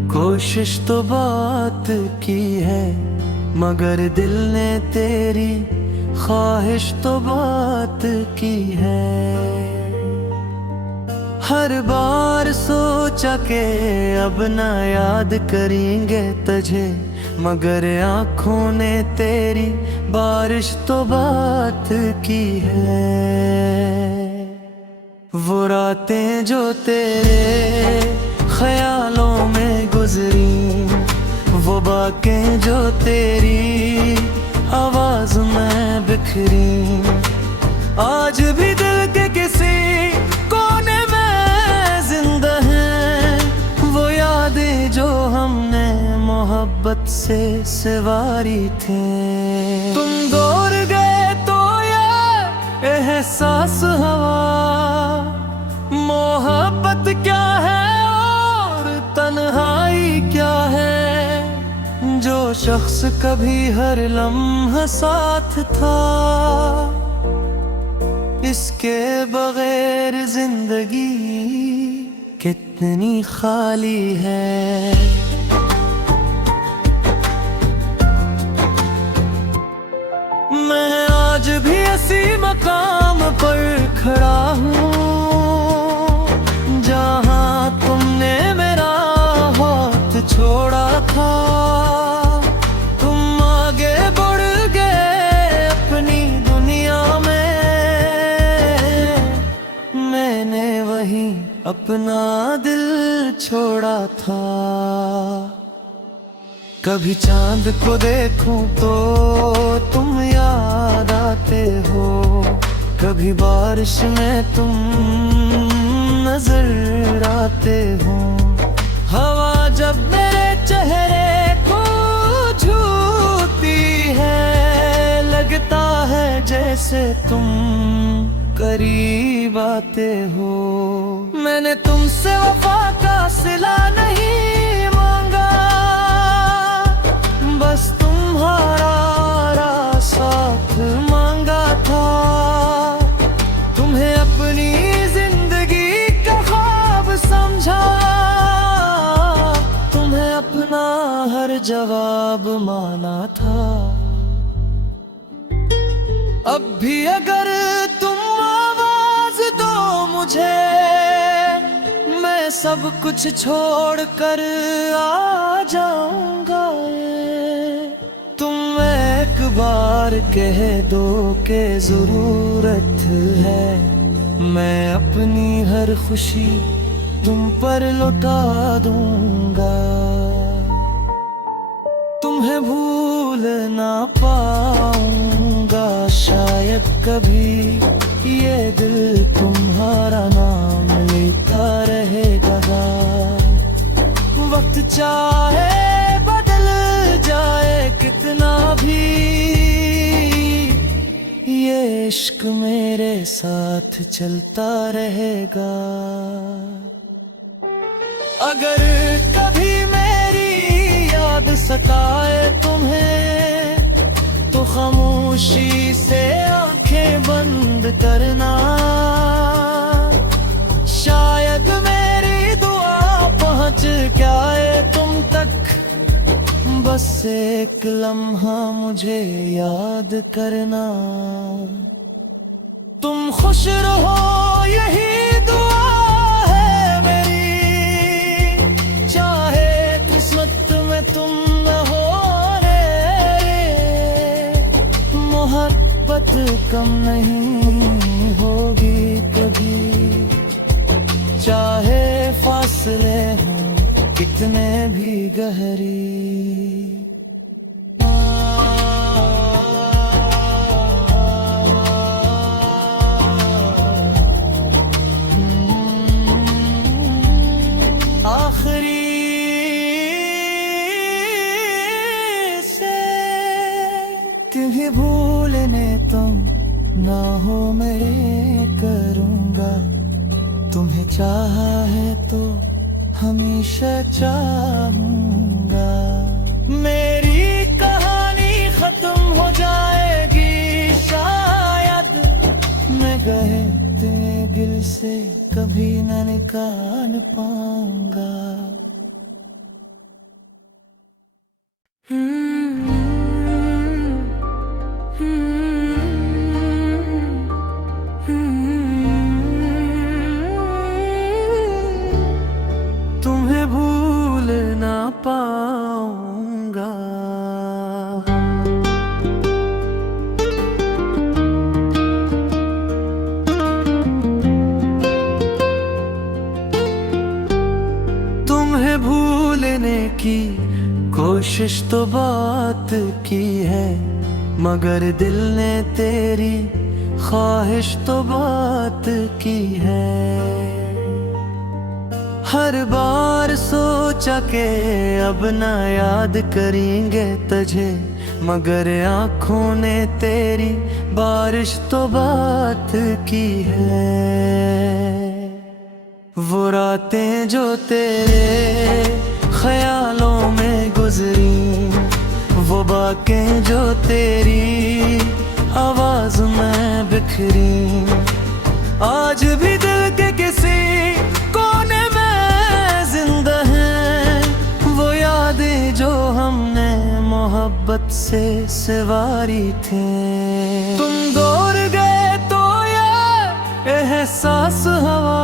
कोशिश तो बात की है, मगर दिल ने तेरी ख्वाहिश तो बात की है। हर बार सोचा के अब ना याद करेंगे तुझे, मगर आंखों ने तेरी बारिश तो बात की है। वो रातें जो तेरे ख्यालों में गुजरी, वो बातें जो तेरी आवाज में बिखरी, आज भी दिल के किसी कोने में जिंदा हैं। वो यादें जो हमने मोहब्बत से सवारी थी। तुम दूर गए तो ये एहसास हवा, मोहब्बत क्या है और तन्हाई क्या है। जो शख्स कभी हर लम्हा साथ था, इसके बगैर जिंदगी कितनी खाली है। मैं आज भी इसी मकाम पर खड़ा हूँ, जहाँ तुमने मेरा हाथ छोड़ा था। तुम आगे बढ़ गए अपनी दुनिया में, मैंने वहीं अपना दिल छोड़ा था। कभी चांद को देखूं तो तुम याद आते हो, कभी बारिश में तुम नजर आते हो। हवा जब मेरे चेहरे को छूती है, लगता है जैसे तुम करीब आते हो। मैंने तुमसे वफा का सिला नहीं मांगा, बस तुम्हारा साथ मांगा था। तुम्हें अपनी जिंदगी का ख्वाब समझा, तुम्हें अपना हर जवाब माना था। अब भी अगर तुम आवाज दो मुझे, मैं सब कुछ छोड़ कर आ जाऊंगा। तुम एक बार कह दो के जरूरत है, मैं अपनी हर खुशी तुम पर लुटा दूंगा। तुम्हें भूल ना पाऊंगा शायद कभी, ये दिल तुम्हारा नाम लेता रहेगा। वक्त चाहे बदल जाए कितना भी, ये इश्क मेरे साथ चलता रहेगा। अगर कभी मेरी याद सताए तुम्हें, तो खामोशी से आंखें बंद करना। शायद मेरी दुआ पहुंच जाए तुम तक, बस एक लम्हा मुझे याद करना। तुम खुश रहो यही दुआ है मेरी, चाहे किस्मत में तुम न हो रे। मोहब्बत कम नहीं होगी कभी, चाहे फासले हों कितने भी गहरी। आखिरी से तुम्हें भूलने तुम ना हो मैं करूँगा। तुम्हें चाहा है तो हमेशा चाहूँगा। मेरी कहानी खत्म हो जाएगी शायद, मैं गए तेरे दिल से कभी न निकाल पाऊंगा। कोशिश तो बात की है, मगर दिल ने तेरी ख्वाहिश तो बात की है। हर बार सोचा के अब ना याद करेंगे तुझे, मगर आँखों ने तेरी बारिश तो बात की है। वो रातें जो तेरे ख्यालों में गुजरी, वो बातें जो तेरी आवाज में बिखरी, आज भी दिल के किसी कोने में जिंदा हैं। वो यादें जो हमने मोहब्बत से सवारी थी। तुम दूर गए तो ये एहसास हवा,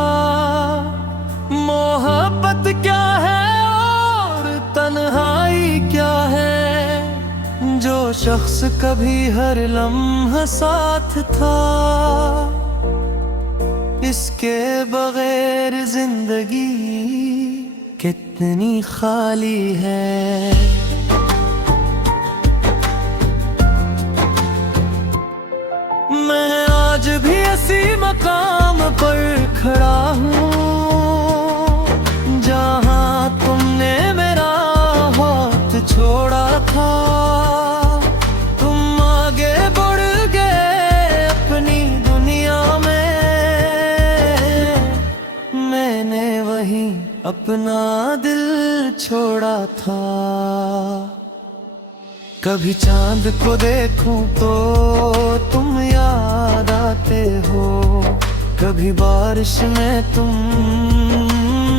मोहब्बत क्या है और तन्हाई क्या है। जो शख्स कभी हर लम्हा साथ था, इसके बगैर जिंदगी कितनी खाली है। मैं आज भी इसी मकाम पर खड़ा हूँ, जहाँ तुमने मेरा हाथ छोड़ा था। तुम आगे बढ़ गए अपनी दुनिया में, मैंने वहीं अपना दिल छोड़ा था। कभी चांद को देखूं तो तुम याद आते हो, कभी बारिश में तुम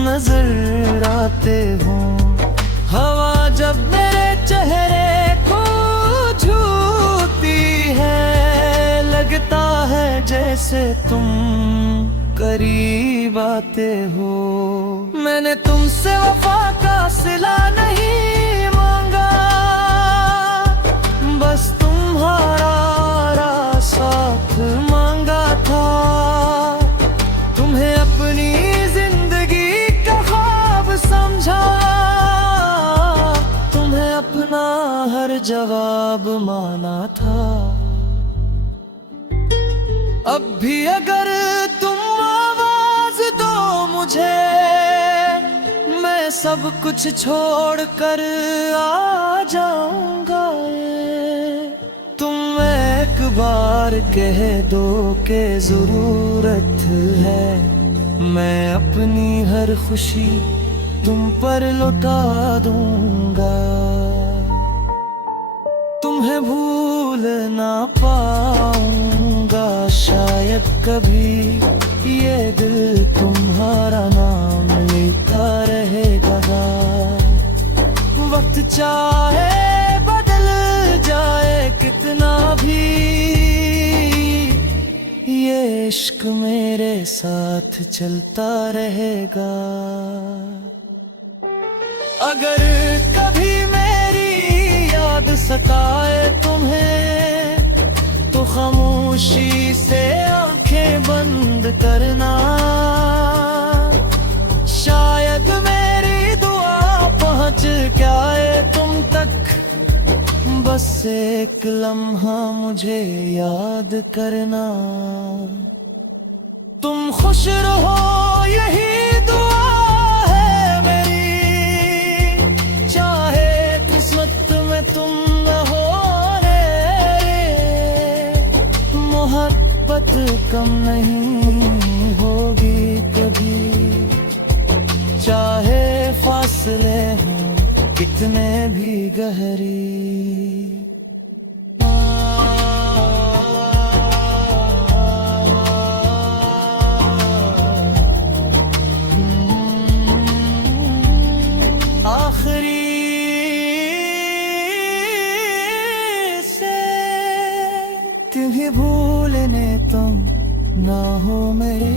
नजर आते हो। हवा जब मेरे चेहरे को छूती है, लगता है जैसे तुम करीब आते हो। मैंने तुमसे वफा का सिला नहीं मांगा, बस तुम्हारा साथ मांगा था। तुम्हें अपनी जिंदगी का ख्वाब समझा, तुम्हें अपना हर जवाब माना था। अब भी अगर तुम आवाज दो मुझे, मैं सब कुछ छोड़ कर आ जाऊंगा। तुम एक बार कह दो के जरूरत है, मैं अपनी हर खुशी तुम पर लुटा दूंगा। तुम्हें भूल ना पाऊंगा शायद कभी, ये दिल तुम्हारा नाम लेता रहेगा। वक्त चाहे बदल जाए कितना भी, ये इश्क मेरे साथ चलता रहेगा। अगर कभी मेरी याद सताए तुम्हें, तो खामोशी से आंखें बंद करना। शायद मेरी दुआ पहुंच जाए तुम तक, बस एक लम्हा मुझे याद करना। तुम खुश रहो यही दुआ है मेरी, चाहे किस्मत में तुम न हो रे। मोहब्बत कम नहीं होगी कभी, चाहे फासले हों कितने भी गहरी। आखिरी से तुम्हें भूलने तुम ना हो मेरे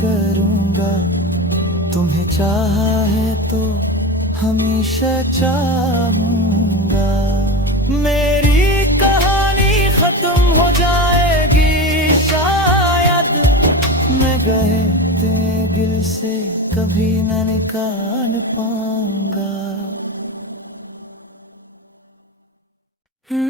करूँगा। तुम्हें चाहा है तो हमेशा चाहूँगा। मेरी कहानी खत्म हो जाएगी शायद, मैं गए तेरे दिल से कभी न निकाल पाऊंगा। तुम्हें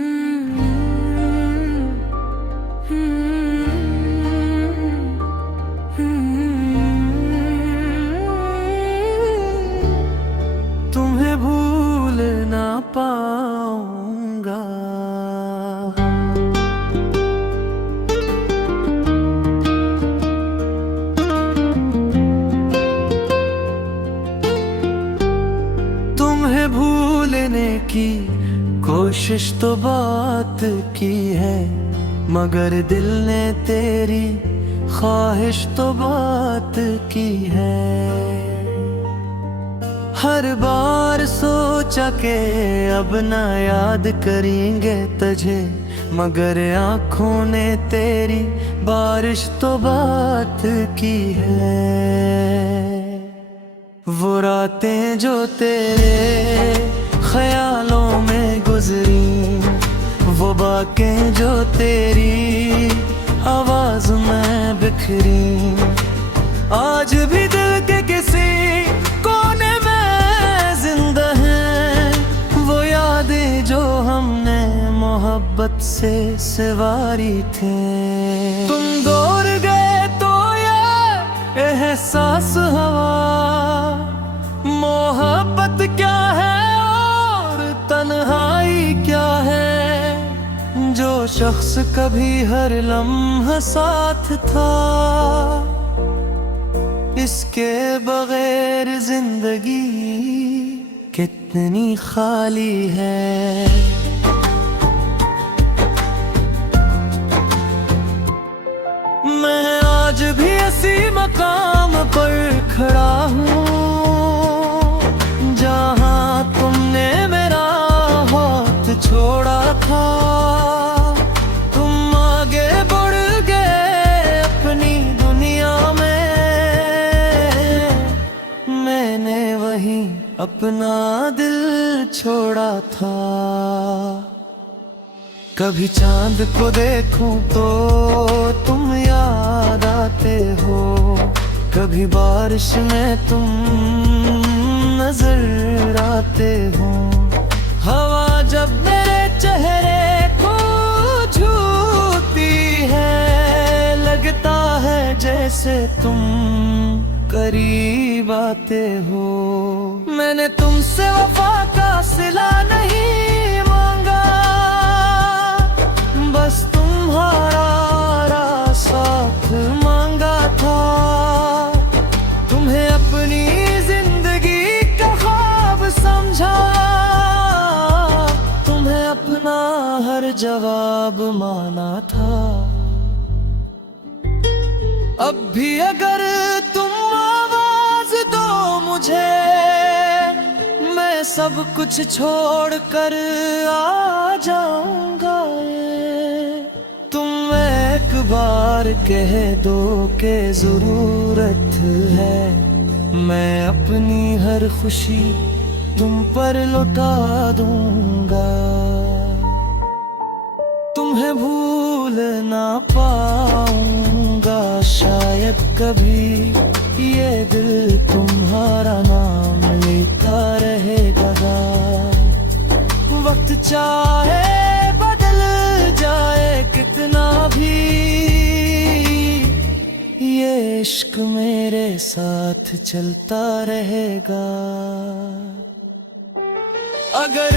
भूल ना पाऊंगा। तुम्हें भूलने की कोशिश तो बात की है, मगर दिल ने तेरी ख्वाहिश तो बात की है। हर बार सोचा के अब ना याद करेंगे तुझे, मगर आँखों ने तेरी बारिश तो बात की है। वो रातें जो तेरे ख्यालों में गुजरी, वो बातें जो तेरी आवाज में बिखरी, आज भी दिल के किसी कोने में जिंदा हैं। वो यादें जो हमने मोहब्बत से सवारी थे। तुम दूर गए तो ये एहसास हवा, मोहब्बत क्या है और तन्हाई क्या है। जो शख्स कभी हर लम्हा साथ था, इसके बगैर जिंदगी कितनी खाली है। मैं आज भी इसी मकाम पर खड़ा हूँ, जहाँ तुमने मेरा हाथ छोड़ा था। तुम आगे बढ़ गए अपनी दुनिया में, मैंने वहीं अपना दिल छोड़ा था। कभी चांद को देखूं तो तुम याद आते हो, कभी बारिश में तुम नजर आते हो। हवा जब मेरे चेहरे को छूती है, लगता है जैसे तुम करीब आते हो। मैंने तुमसे वफा का सिला नहीं मांगा, बस तुम्हारा साथ मांगा था। तुम्हें अपनी जिंदगी का ख्वाब समझा, तुम्हें अपना हर जवाब माना था। अब भी अगर तुम आवाज दो मुझे, मैं सब कुछ छोड़कर आ जाऊंगा। तुम एक बार कह दो के जरूरत है, मैं अपनी हर खुशी तुम पर लौटा दूंगा। तुम्हें भूल ना पाऊंगा शायद कभी, ये दिल तुम्हारा नाम लेता रहेगा। वक्त चाहे बदल जाए कितना भी, ये इश्क मेरे साथ चलता रहेगा। अगर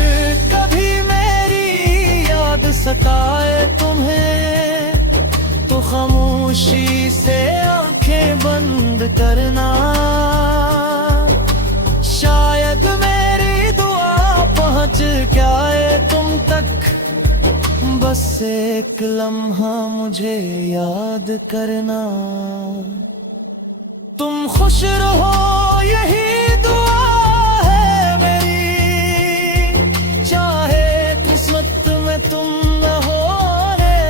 कभी मेरी याद सताए तुम्हें, तो खामोशी से आंखें बंद करना। शायद मेरी दुआ पहुंच जाए तुम तक, बस एक लम्हा मुझे याद करना। तुम खुश रहो यही दुआ है मेरी, चाहे किस्मत में तुम न हो रे।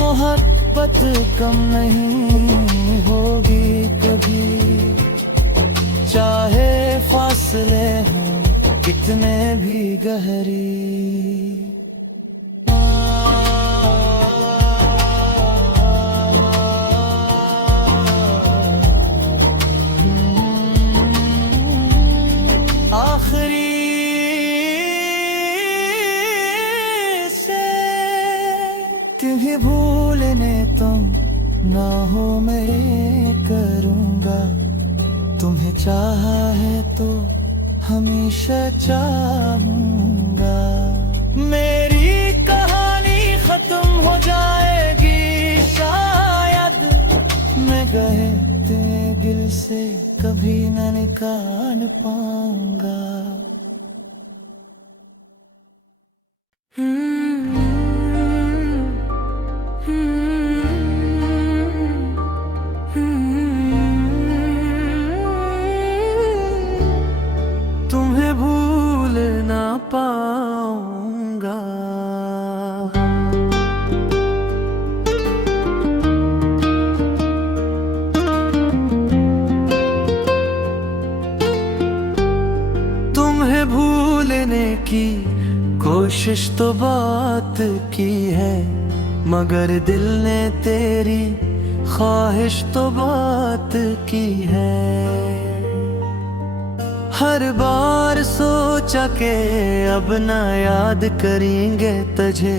मोहब्बत कम नहीं होगी कभी, चाहे फासले हों कितने भी गहरी। आखिरी तुम्हें भूलने तुम ना हो मैं करूँगा, तुम्हें चाहा है तो हमेशा चाहूँगा। मेरी कहानी खत्म हो जाएगी शायद, मैं गए तेरे दिल से कभी न निकाल पाऊंगा। तुम्हें भूल ना पाऊंगा। तुम्हें भूलने की कोशिश तो बात की है, मगर दिल ने तेरी ख्वाहिश तो बात की है। हर बार सोचा के अब ना याद करेंगे तुझे,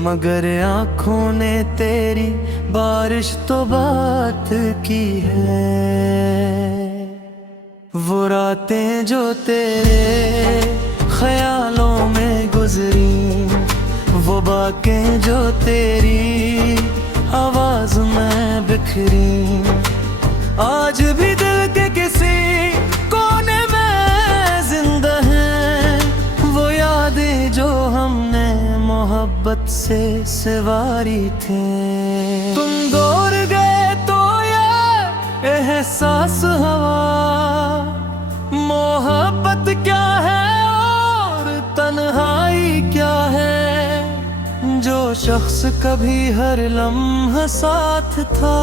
मगर आँखों ने तेरी बारिश तो बात की है। वो रातें जो तेरे ख्यालों में गुजरी, वो बातें जो तेरी आवाज में बिखरी, आज भी दिल के किसी कोने में जिंदा है। वो यादें जो हमने मोहब्बत से सवारी थी। तुम दूर गए तो ये एहसास हवा, मोहब्बत क्या है और तन्हाई क्या है। जो शख्स कभी हर लम्हा साथ था,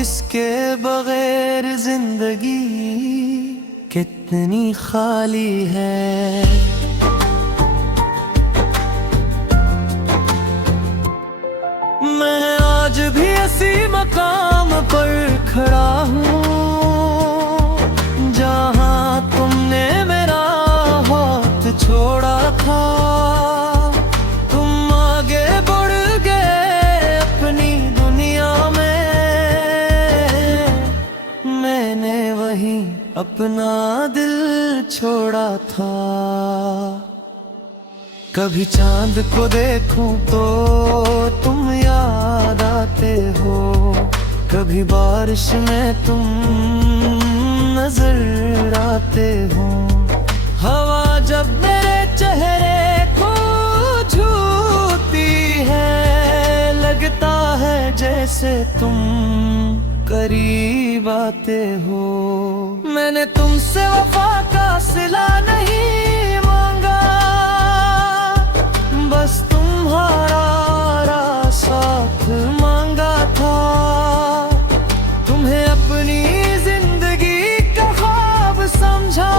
इसके बगैर जिंदगी कितनी खाली है। मैं आज भी इसी मकाम पर खड़ा हूँ, जहाँ तुमने मेरा हाथ छोड़ा था। तुम आगे बढ़ गए अपनी दुनिया में, मैंने वहीं अपना दिल छोड़ा था। कभी चांद को देखूं तो तुम याद आते हो, कभी बारिश में तुम नजर आते हो। हवा जब मेरे चेहरे को छूती है, लगता है जैसे तुम करीब आते हो। मैंने तुमसे वफा का सिला नहीं मांगा, बस तुम्हारा साथ मांगा था। तुम्हें अपनी जिंदगी का ख्वाब समझा,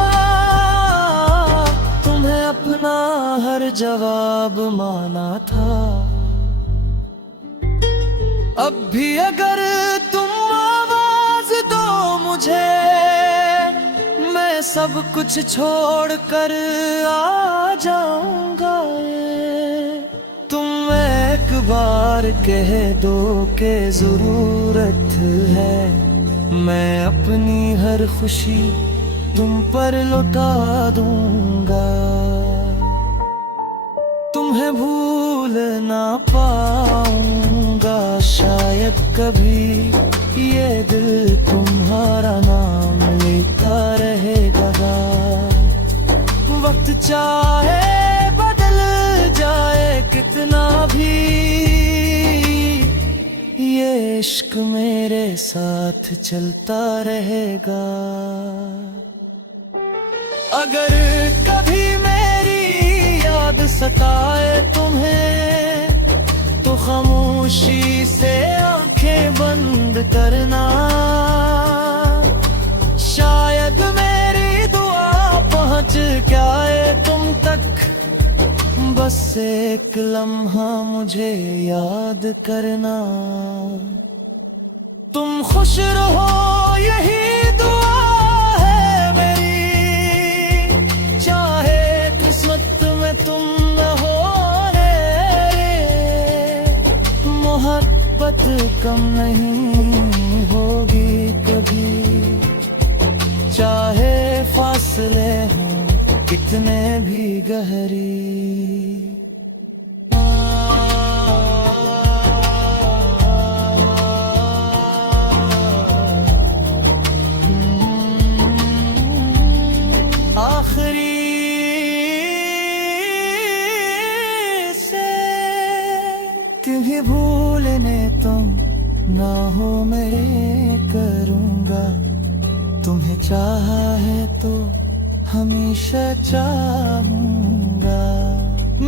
तुम्हें अपना हर जवाब माना था। अब भी अगर तुम आवाज दो मुझे, मैं सब कुछ छोड़ कर आ जाऊंगा। तुम एक बार कह दो के जरूरत है, मैं अपनी हर खुशी तुम पर लुटा दूंगा। तुम्हें भूल ना पाऊंगा शायद कभी, ये दिल तुम्हारा नाम लेता रहेगा। वक्त चाहे बदल जाए कितना भी, ये इश्क मेरे साथ चलता रहेगा। अगर कभी मेरी याद सताए तुम्हें, तो खामोशी से आंखें बंद करना। शायद मेरी दुआ पहुंच जाए तुम तक, बस एक लम्हा मुझे याद करना। तुम खुश रहो यही दुआ है मेरी, चाहे किस्मत में तुम न हो रे। कम नहीं होगी कभी, चाहे फासले हों कितने भी गहरी। आखिरी से तुम्हें भूलने तुम ना हो मैं करूँगा, तुम्हें चाहा है तो हमेशा चाहूँगा।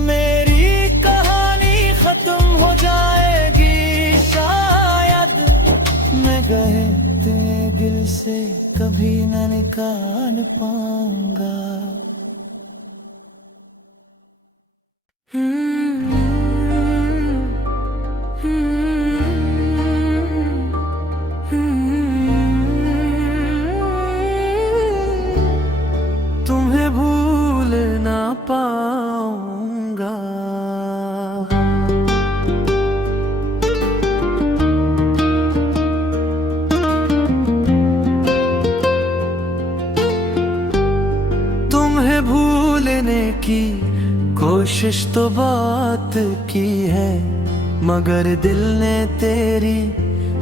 मेरी कहानी खत्म हो जाएगी शायद, मैं गए तेरे दिल से कभी न निकाल पाऊंगा। तुम्हें भूल ना पाऊंगा। तुम्हें भूलने की कोशिश तो बात की है, मगर दिल ने तेरी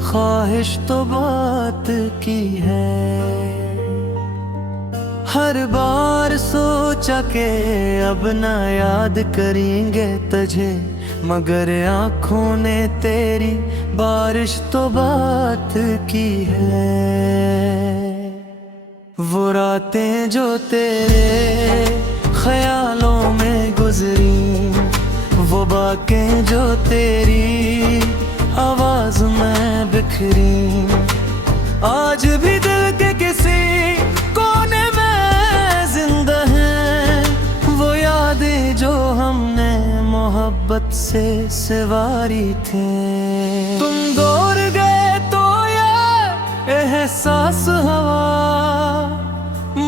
ख्वाहिश तो बात की है। हर बार सोचा के अब ना याद करेंगे तुझे, मगर आँखों ने तेरी बारिश तो बात की है। वो रातें जो तेरे ख्यालों में गुजरी, वो बातें जो तेरी आवाज में बिखरी, आज भी दिल के किसी कोने में जिंदा हैं। वो यादें जो हमने मोहब्बत से सवारी थी। तुम दूर गए तो ये एहसास हवा,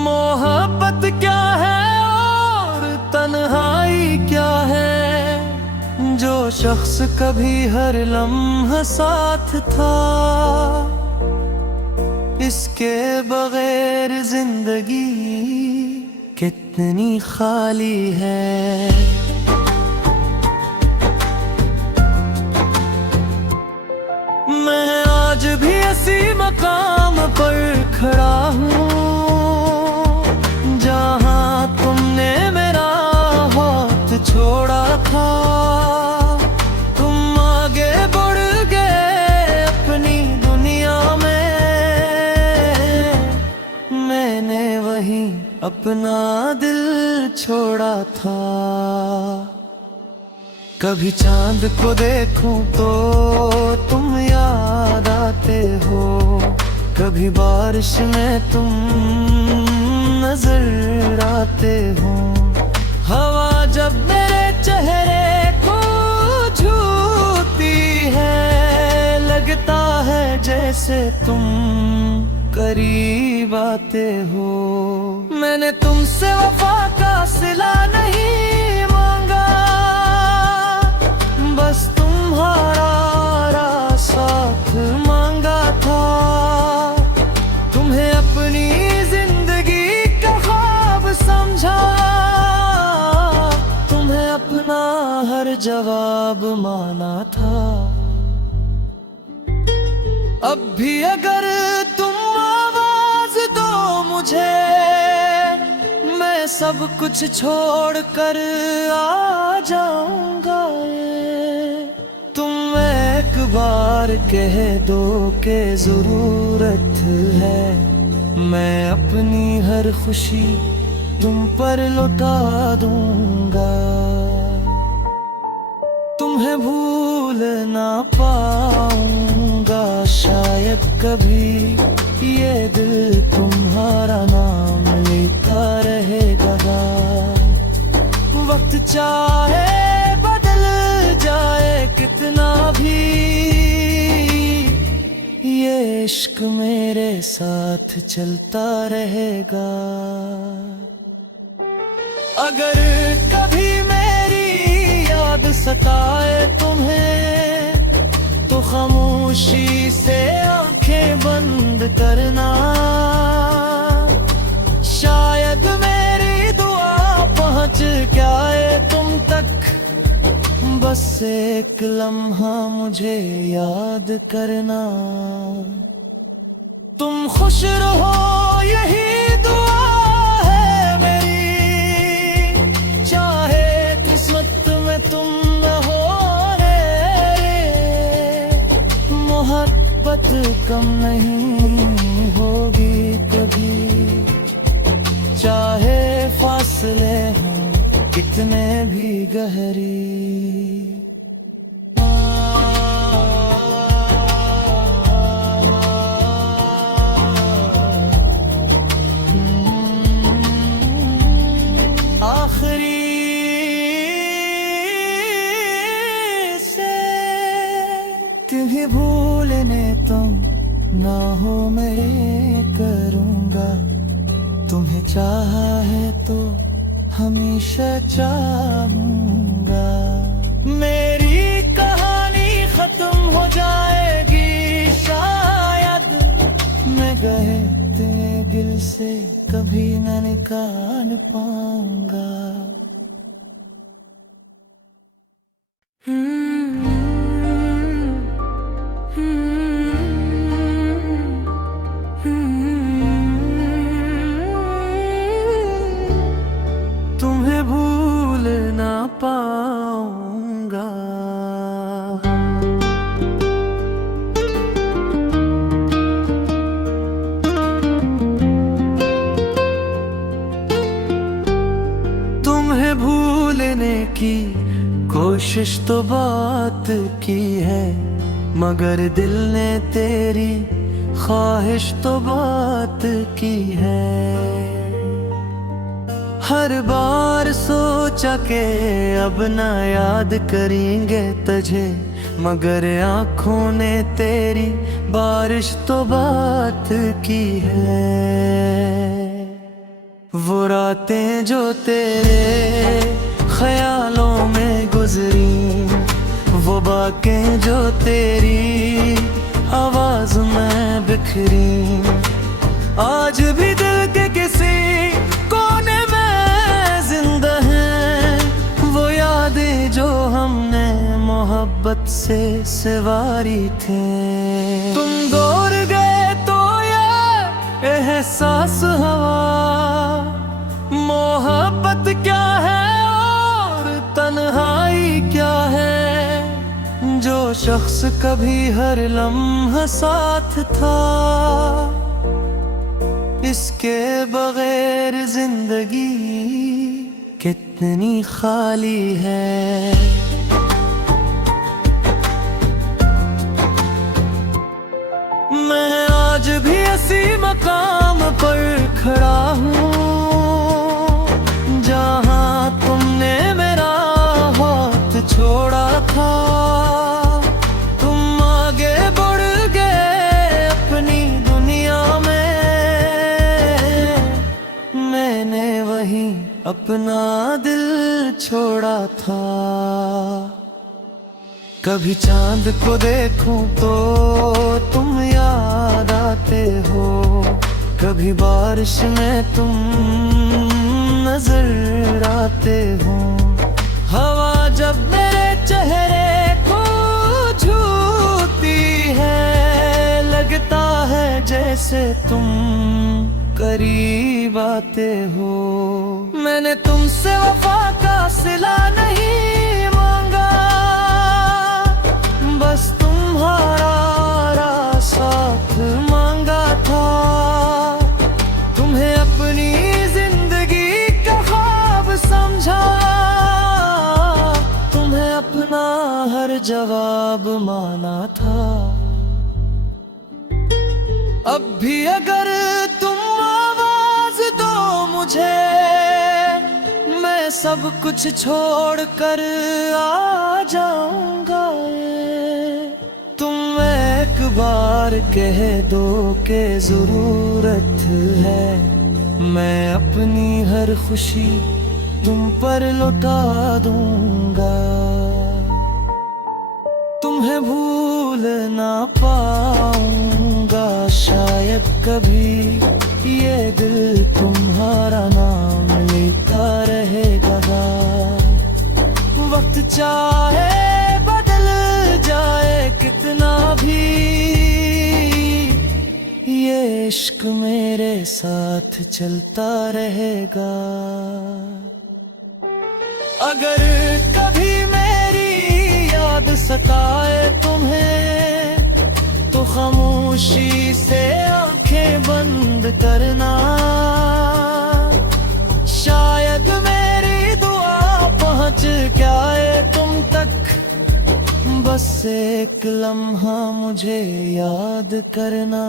मोहब्बत क्या है और तन्हाई क्या है। जो शख्स कभी हर लम्हा साथ था, इसके बगैर जिंदगी कितनी खाली है। मैं आज भी इसी मकाम पर खड़ा हूँ, जहाँ तुमने मेरा हाथ छोड़ा था। तुम आगे बढ़ गए अपनी दुनिया में, मैंने वहीं अपना दिल छोड़ा था। कभी चांद को देखूं तो तुम याद आते हो, कभी बारिश में तुम नजर आते हो। हवा जब मेरे चेहरे को छूती है, लगता है जैसे तुम करीब आते हो। मैंने तुमसे वफा का सिला नहीं मांगा, बस तुम्हारा साथ मांगा था। तुम्हें अपनी जिंदगी का ख्वाब समझा, तुम्हें अपना हर जवाब माना था। अब भी अगर तुम आवाज दो मुझे, मैं सब कुछ छोड़ कर आ जाऊंगा। तुम एक बार कह दो के जरूरत है, मैं अपनी हर खुशी तुम पर लुटा दूंगा। तुम्हें भूल ना पाऊंगा शायद कभी, ये दिल तुम्हारा नाम लेता रहेगा। वक्त चाहे बदल जाए कितना भी, ये इश्क मेरे साथ चलता रहेगा। अगर कभी मेरी याद सताए तुम्हें, तो खामोश बस एक लम्हा मुझे याद करना। तुम खुश रहो यही दुआ है मेरी, चाहे किस्मत में तुम न हो रे। मोहब्बत कम नहीं होगी कभी, चाहे फासले हों कितने भी गहरी। आखिरी से तुम्हें भूलने तुम ना हो मैं करूँगा। तुम्हें चाहा है तो हमेशा चाहूँगा। मेरी कहानी खत्म हो जाएगी शायद, मैं गए तेरे दिल से कभी न निकाल पाऊंगा। तुम्हें भूल ना पाऊंगा। तुम्हें भूलने की कोशिश तो बात की है, मगर दिल ने तेरी ख्वाहिश तो बात की है। हर बार सोचा के अब ना याद करेंगे तुझे, मगर आँखों ने तेरी बारिश तो बात की है। वो रातें जो तेरे ख्यालों में गुजरी, वो बातें जो तेरी आवाज में बिखरी, आज भी दिल के किसी कोने में जिंदा हैं। वो यादें जो हमने मोहब्बत से सवारी थे। तुम दूर गए तो ये एहसास हवा, मोहब्बत क्या है और तन्हाई क्या है। जो शख्स कभी हर लम्हा साथ था, इसके बगैर जिंदगी कितनी खाली है। मैं आज भी इसी मकाम पर खड़ा हूँ, जहाँ तुमने मेरा हाथ छोड़ा था। तुम आगे बढ़ गए अपनी दुनिया में, मैंने वहीं अपना दिल छोड़ा था। कभी चांद को देखूं तो तुम याद आते हो, कभी बारिश में तुम नजर आते हो। हवा जब मेरे चेहरे को छूती है, लगता है जैसे तुम करीब आते हो। मैंने तुमसे वफा का सिला नहीं मांगा, बस तुम्हारा साथ मांगा था। तुम्हें अपनी जिंदगी का ख्वाब समझा, तुम्हें अपना हर जवाब माना था। अब भी अगर तुम आवाज दो मुझे, मैं सब कुछ छोड़ कर आ जाऊंगा। तुम एक बार कह दो के जरूरत है, मैं अपनी हर खुशी तुम पर लुटा दूंगा। तुम्हें भूल ना पाऊंगा शायद कभी, ये दिल तुम्हारा नाम लेता रहेगा। वक्त वक्त चाहे बदल जाए कितना भी, ये इश्क मेरे साथ चलता रहेगा। अगर कभी मेरी याद सताए तुम्हें तो खामोशी से आंखें बंद करना। शायद मेरी दुआ पहुंच जाए तुम तक, बस एक लम्हा मुझे याद करना।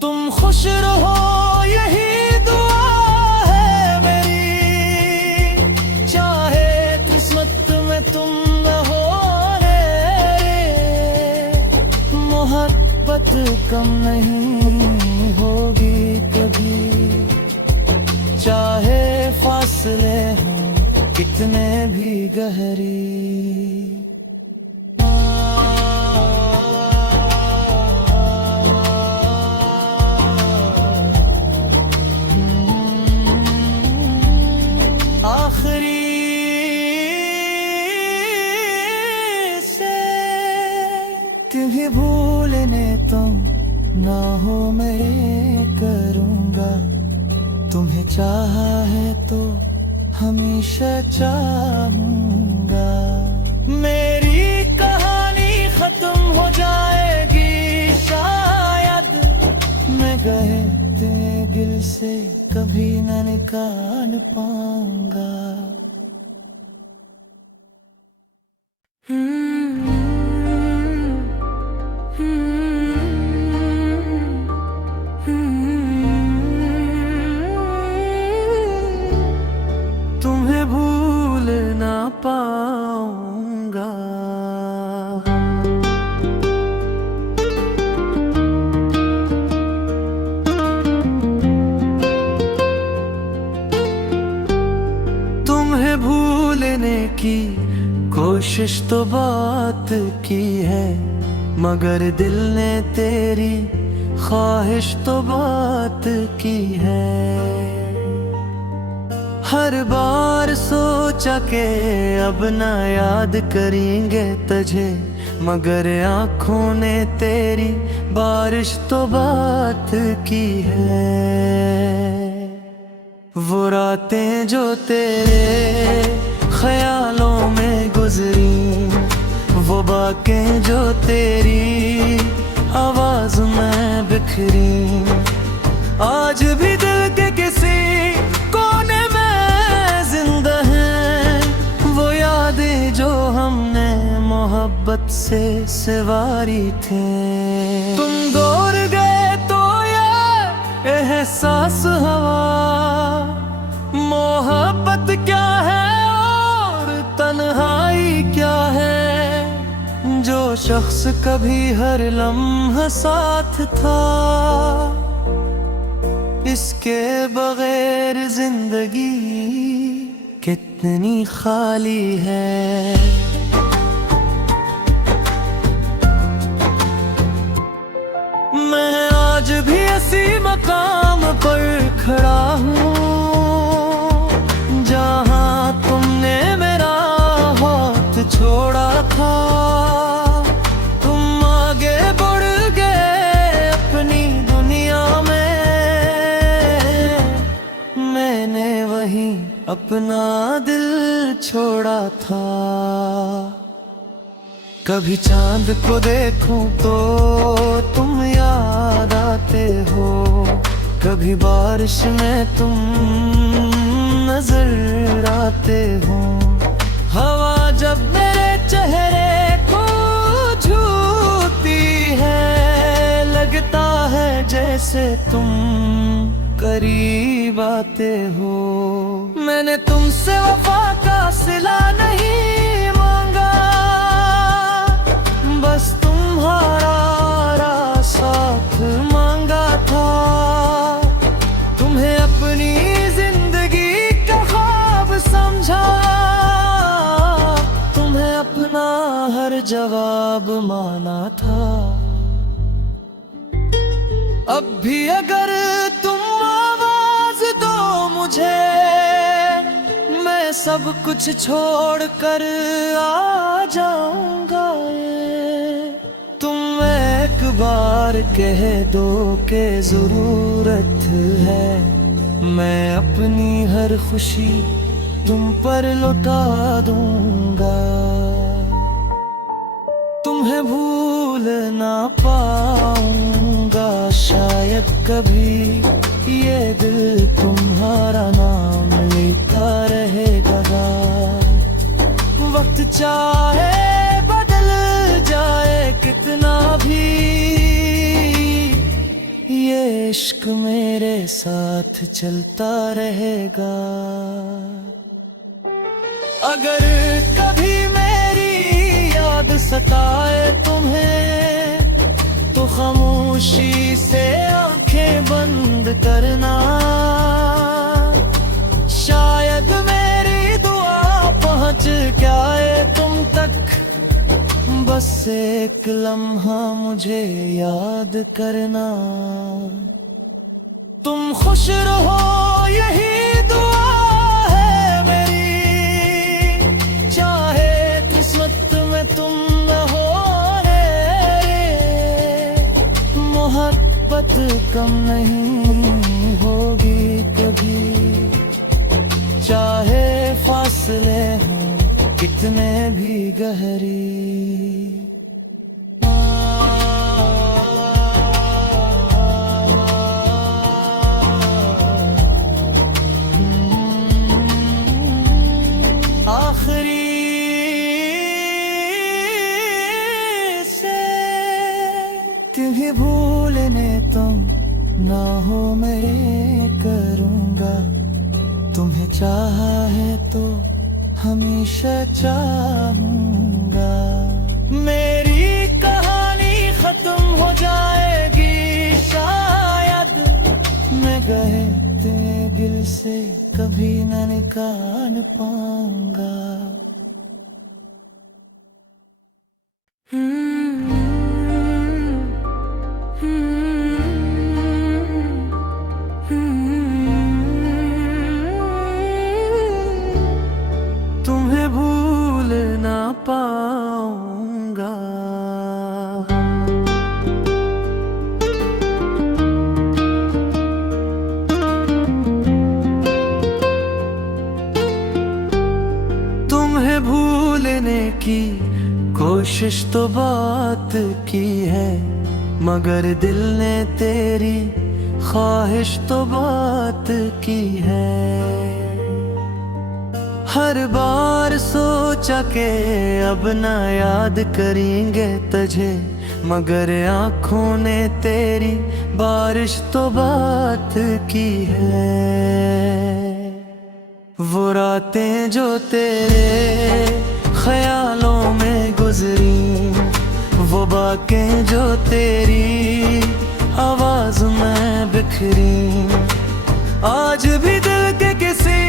तुम खुश रहो यही दुआ है मेरी, चाहे किस्मत में तुम न हो रे। मोहब्बत कम नहीं होगी कभी, चाहे फासले हों कितने भी गहरी। आखिरी से तुम्हें भूलने तुम ना हो मैं करूँगा। तुम्हें चाहा है तो हमेशा चाहूँगा। मेरी कहानी खत्म हो जाएगी शायद, मैं गए तेरे दिल से कभी न निकाल पाऊंगा। तुम्हें भूल ना पाऊंगा। तुम्हें भूलने की कोशिश तो बात की है, मगर दिल ने तेरी ख्वाहिश तो बात की है। हर बार सोचा के अब ना याद करेंगे तुझे, मगर आँखों ने तेरी बारिश तो बात की है। वो रातें जो तेरे ख्यालों में गुजरी, वो बातें जो तेरी आवाज में बिखरी, आज भी दिल के किसी कोने में जिंदा हैं। वो यादें जो हमने मोहब्बत से सवारी थी। तुम दूर गए तो ये एहसास हवा, मोहब्बत क्या है और तन्हाई क्या है। जो शख्स कभी हर लम्हा साथ था, इसके बगैर जिंदगी कितनी खाली है। मैं आज भी इसी मकाम पर खड़ा हूँ, जहाँ तुमने मेरा हाथ छोड़ा था। तुम आगे बढ़ गए अपनी दुनिया में, मैंने वहीं अपना दिल छोड़ा था। कभी चांद को देखूं तो तुम याद आते हो, कभी बारिश में तुम नजर आते हो। हवा जब मेरे चेहरे को छूती है, लगता है जैसे तुम करीब आते हो। मैंने तुमसे वफा का सिला नहीं मांगा, बस तुम्हारा साथ मांगा था। तुम्हें अपनी जिंदगी का ख्वाब समझा, तुम्हें अपना हर जवाब माना था। अब भी अगर तुम आवाज दो मुझे, मैं सब कुछ छोड़ कर आ जाऊंगा। तुम एक बार कह दो कि जरूरत है, मैं अपनी हर खुशी तुम पर लुटा दूंगा। तुम्हें भूल ना पाऊंगा शायद कभी, ये दिल तुम्हारा नाम लेता रहेगा। वक्त चाहे बदल जाए कितना भी, ये इश्क मेरे साथ चलता रहेगा। अगर कभी मेरी याद सताए तुम्हें, तो खामोशी से आंखें बंद करना। शायद मेरी दुआ पहुंच जाए तुम तक, बस एक लम्हा मुझे याद करना। तुम खुश रहो यही दुआ है मेरी, चाहे किस्मत में तुम न हो रे। मोहब्बत कम नहीं होगी कभी, चाहे फासले हों कितने भी गहरी। आखिरी से तुम्हें भूलने तुम ना हो मेरे करूँगा। तुम्हें चाहा है तो हमेशा चाहूँगा। मेरी कहानी खत्म हो जाएगी शायद, मैं गए तेरे दिल से कभी न निकाल पाऊंगा। तुम्हें भूल ना पाऊंगा। तुम्हें भूलने की कोशिश तो बात की है, मगर दिल ने तेरी ख्वाहिश तो बात की है। हर बार सोचा के अब ना याद करेंगे तुझे, मगर आँखों ने तेरी बारिश तो बात की है। वो रातें जो तेरे ख्यालों में गुजरी, वो बातें जो तेरी आवाज में बिखरी, आज भी दिल के किसी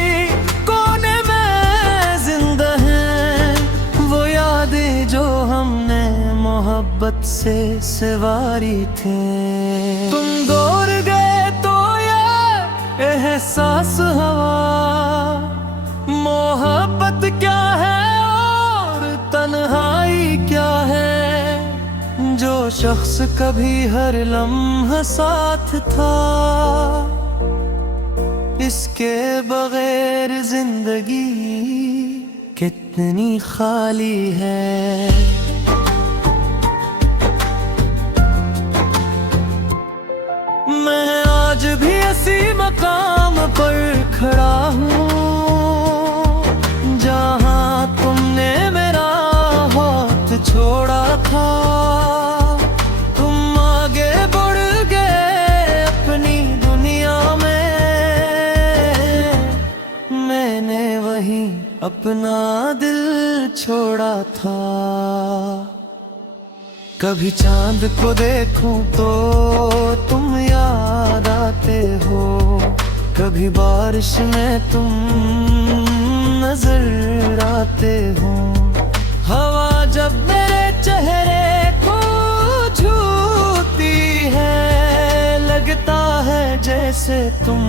कोने में जिंदा हैं। वो यादें जो हमने मोहब्बत से सवारी थे। तुम दूर गए तो ये एहसास हवा, मोहब्बत क्या है और तन्हाई क्या है। जो शख्स कभी हर लम्हा साथ था, इसके बगैर जिंदगी कितनी खाली है। मैं आज भी इसी मकाम पर खड़ा हूँ, जहाँ तुमने मेरा हाथ छोड़ा था। तुम आगे बढ़ गए अपनी दुनिया में, मैंने वहीं अपना दिल छोड़ा था। कभी चांद को देखूं तो तुम याद आते हो, कभी बारिश में तुम नजर आते हो। हवा जब मेरे चेहरे को छूती है, लगता है जैसे तुम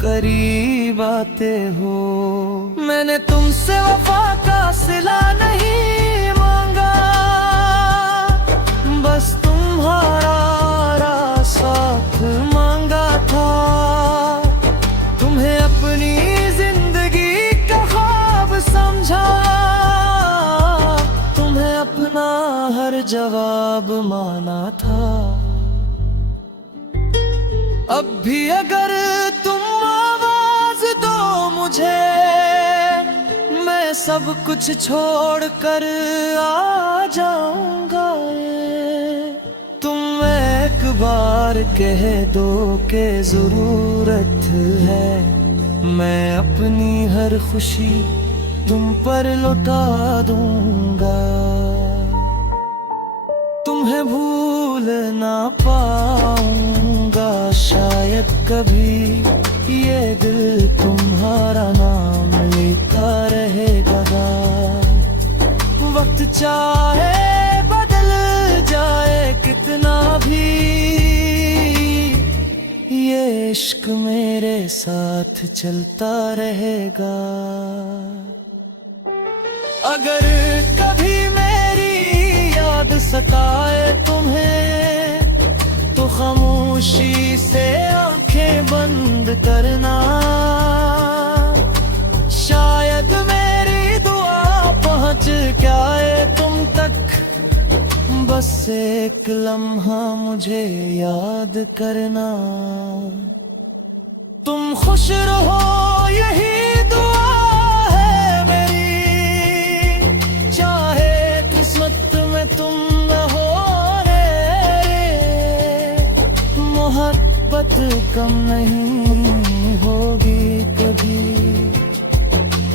करीब आते हो। तुमसे वफा का सिला नहीं मांगा, बस तुम्हारा साथ मांगा था। तुम्हें अपनी जिंदगी का ख्वाब समझा, तुम्हें अपना हर जवाब माना था। अब भी अगर तुम आवाज दो मुझे, मैं सब कुछ छोड़ कर आ जाऊंगा। तुम एक बार कह दो कि जरूरत है, मैं अपनी हर खुशी तुम पर लुटा दूंगा। तुम्हें भूल ना पाऊंगा शायद कभी, ये दिल तुम्हारा नाम लेता रहेगा। वक्त चाहे बदल जाए कितना भी, ये इश्क मेरे साथ चलता रहेगा। अगर कभी मेरी याद सताए तुम्हें, तो खामोशी से आंखें बंद करना। शायद मेरी दुआ पहुंच जाए तुम तक, बस एक लम्हा मुझे याद करना। तुम खुश रहो यही दुआ है मेरी, चाहे किस्मत में तुम न हो रे। मोहब्बत कम नहीं होगी कभी,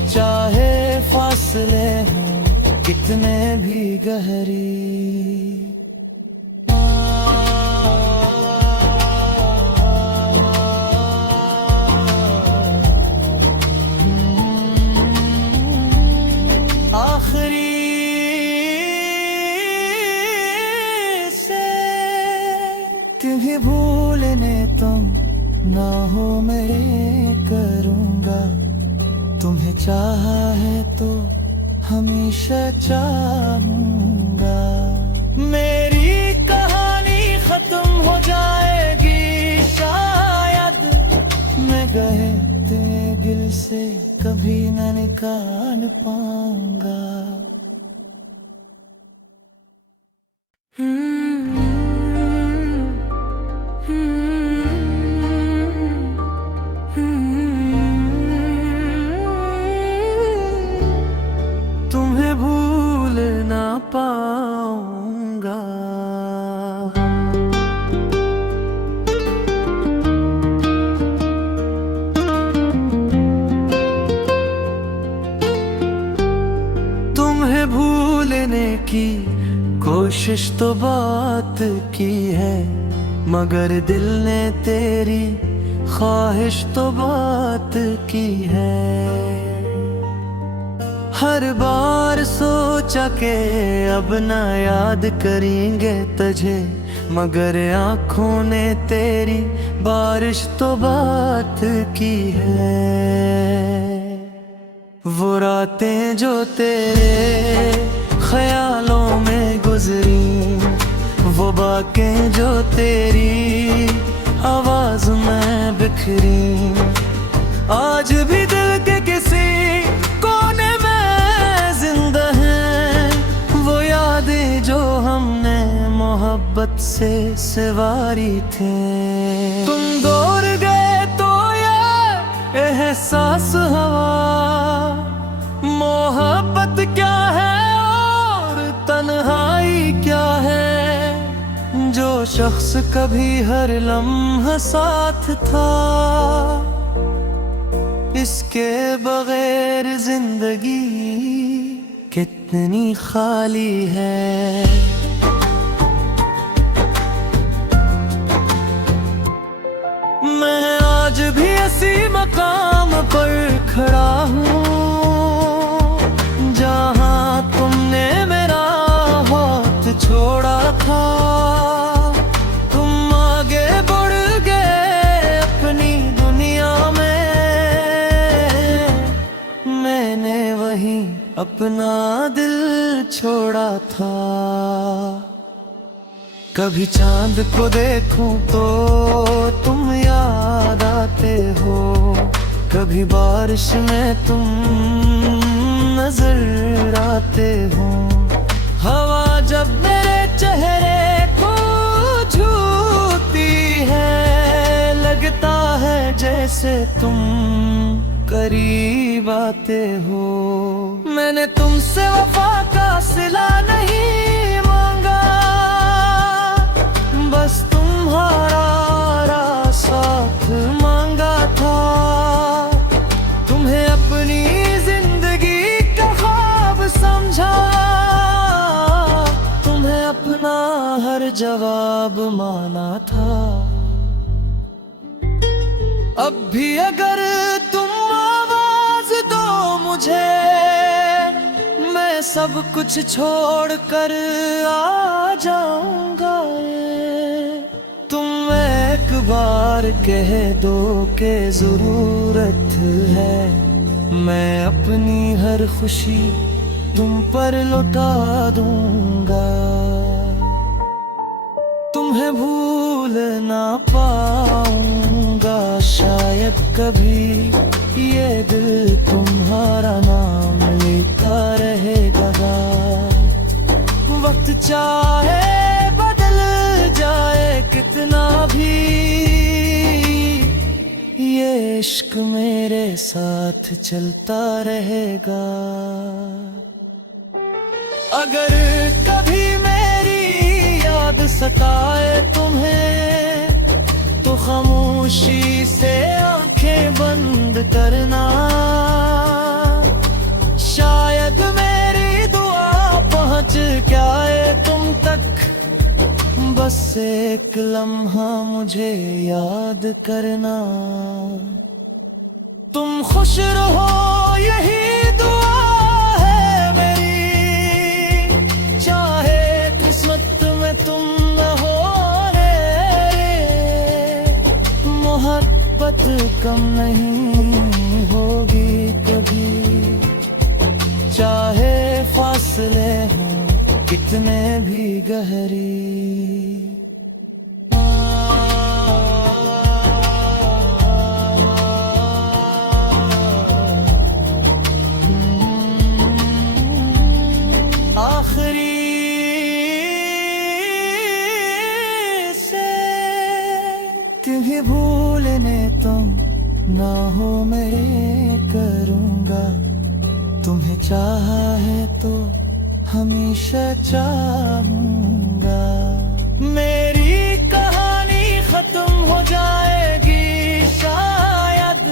चाहे फासले हों कितने भी गहरी। तुम्हें भूलने तुम ना हो मेरे करूँगा। तुम्हें चाहा है तो हमेशा चाहूँगा। मेरी कहानी खत्म हो जाएगी शायद, मैं गए तेरे दिल से कभी न निकाल पाऊँगा। तुम्हें भूल ना पाऊंगा। तुम्हें भूलने की कोशिश तो बात की है, मगर दिल ने तेरी ख्वाहिश तो बात की है। हर बार सोचा के अब ना याद करेंगे तुझे, मगर आँखों ने तेरी बारिश तो बात की है। वो रातें जो तेरे ख्यालों में गुजरी, वो बातें जो तेरी आवाज में बिखरी, आज भी दिल के किसी कोने में जिंदा हैं। वो यादें जो हमने मोहब्बत से सवारी थी। तुम दूर गए तो ये एहसास हवा, मोहब्बत क्या है और तन्हाई क्या है। जो शख्स कभी हर लम्हा साथ था, इसके बगैर जिंदगी कितनी खाली है। मैं आज भी इसी मकाम पर खड़ा हूँ, जहाँ तुमने मेरा हाथ छोड़ा था। तुम आगे बढ़ गए अपनी दुनिया में, मैंने वही अपना दिल छोड़ा था। कभी चांद को देखूं तो तुम याद आते हो, कभी बारिश में तुम नजर आते हो। हवा जब मेरे चेहरे को छूती है, लगता है जैसे तुम करीब आते हो। मैंने तुमसे वफा का सिला नहीं मांगा, बस तुम्हारा साथ मांगा था। तुम्हें अपनी जिंदगी का ख्वाब समझा, तुम्हें अपना हर जवाब माना था। अब भी अगर तुम आवाज दो मुझे, मैं सब कुछ छोड़कर आ जाऊंगा। तुम एक बार कह दो कि जरूरत है, मैं अपनी हर खुशी तुम पर लुटा दूंगा। तुम्हें भूल ना पाऊंगा शायद कभी, ये दिल तुम्हारा नाम लेता रहेगा। वक्त चाहे बदल जाए कितना भी, ये इश्क मेरे साथ चलता रहेगा। अगर कभी मेरी याद सताए तुम्हें, तो खामोशी से आंखें बंद करना। शायद मेरी दुआ पहुंच जाए तुम तक, बस एक लम्हा मुझे याद करना। तुम खुश रहो यही दुआ है मेरी, चाहे किस्मत में तुम न हो रे। मोहब्बत कम नहीं होगी कभी, चाहे फासले हों कितने भी गहरी। तुम्हें भूलने तुम ना हो मैं करूँगा। तुम्हें चाहा है तो हमेशा चाहूँगा। मेरी कहानी खत्म हो जाएगी शायद,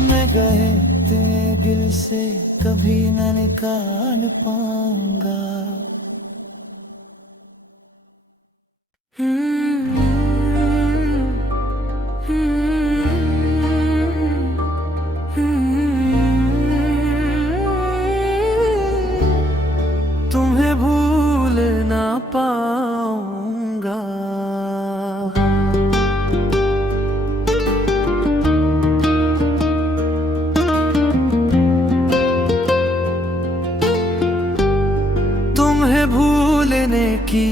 मैं गए तेरे दिल से कभी न निकाल पाऊँगा। तुम्हें भूल ना पाऊंगा। तुम्हें भूलने की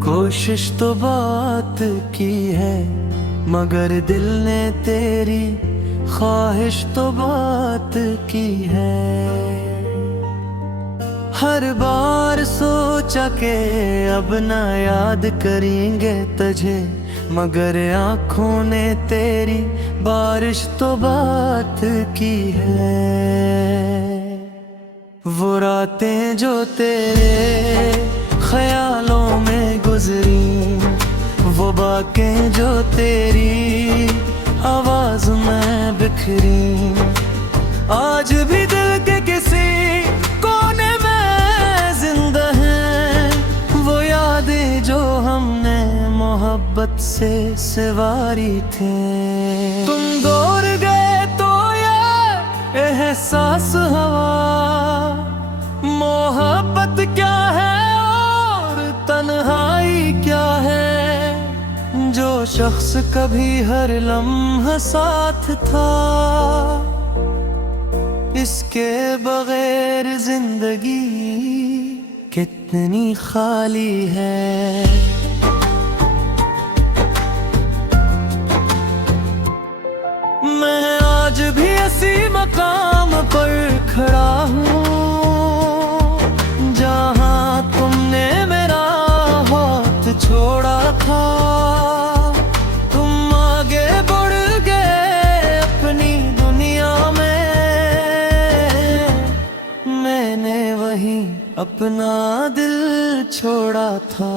कोशिश तो बात की है, मगर दिल ने तेरी ख्वाहिश तो बात की है। हर बार सोचा के अब ना याद करेंगे तुझे, मगर आँखों ने तेरी बारिश तो बात की है। वो रातें जो तेरे ख्यालों में गुजरी, वो बातें जो तेरी आवाज में बिखरी, आज भी दिल के किसी कोने में जिंदा हैं। वो यादें जो हमने मोहब्बत से सवारी थी। तुम दूर गए तो ये एहसास हवा, मोहब्बत क्या है और तन्हाई क्या है। जो शख्स कभी हर लम्हा साथ था, इसके बगैर जिंदगी कितनी खाली है। मैं आज भी इसी मकाम पर खड़ा हूँ जहाँ तुमने मेरा हाथ छोड़ा था। तुम आगे बढ़ गए अपनी दुनिया में, मैंने वहीं अपना दिल छोड़ा था।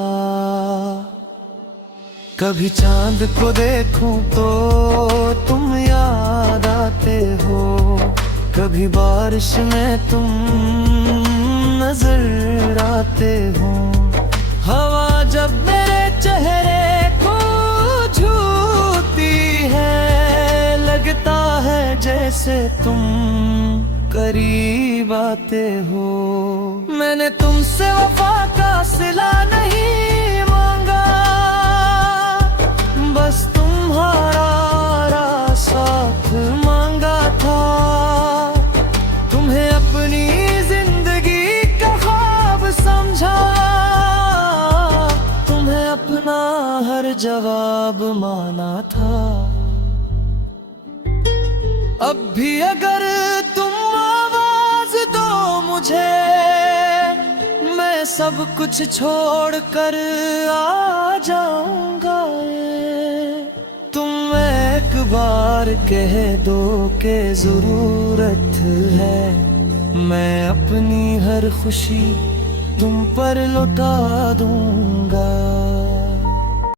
कभी चांद को देखूं तो तुम याद आते हो, कभी बारिश में तुम नजर आते हो। हवा जब मेरे चेहरे को छूती है, लगता है जैसे तुम करीब आते हो। मैंने तुमसे वफा का सिला नहीं मांगा, बस तुम्हारा साथ मांगा था। तुम्हें अपनी जिंदगी का ख्वाब समझा, तुम्हें अपना हर जवाब माना था। अब भी अगर तुम आवाज दो मुझे, मैं सब कुछ छोड़ कर आ जाऊंगा। तुम एक बार कह दो के जरूरत है, मैं अपनी हर खुशी तुम पर लौटा दूंगा।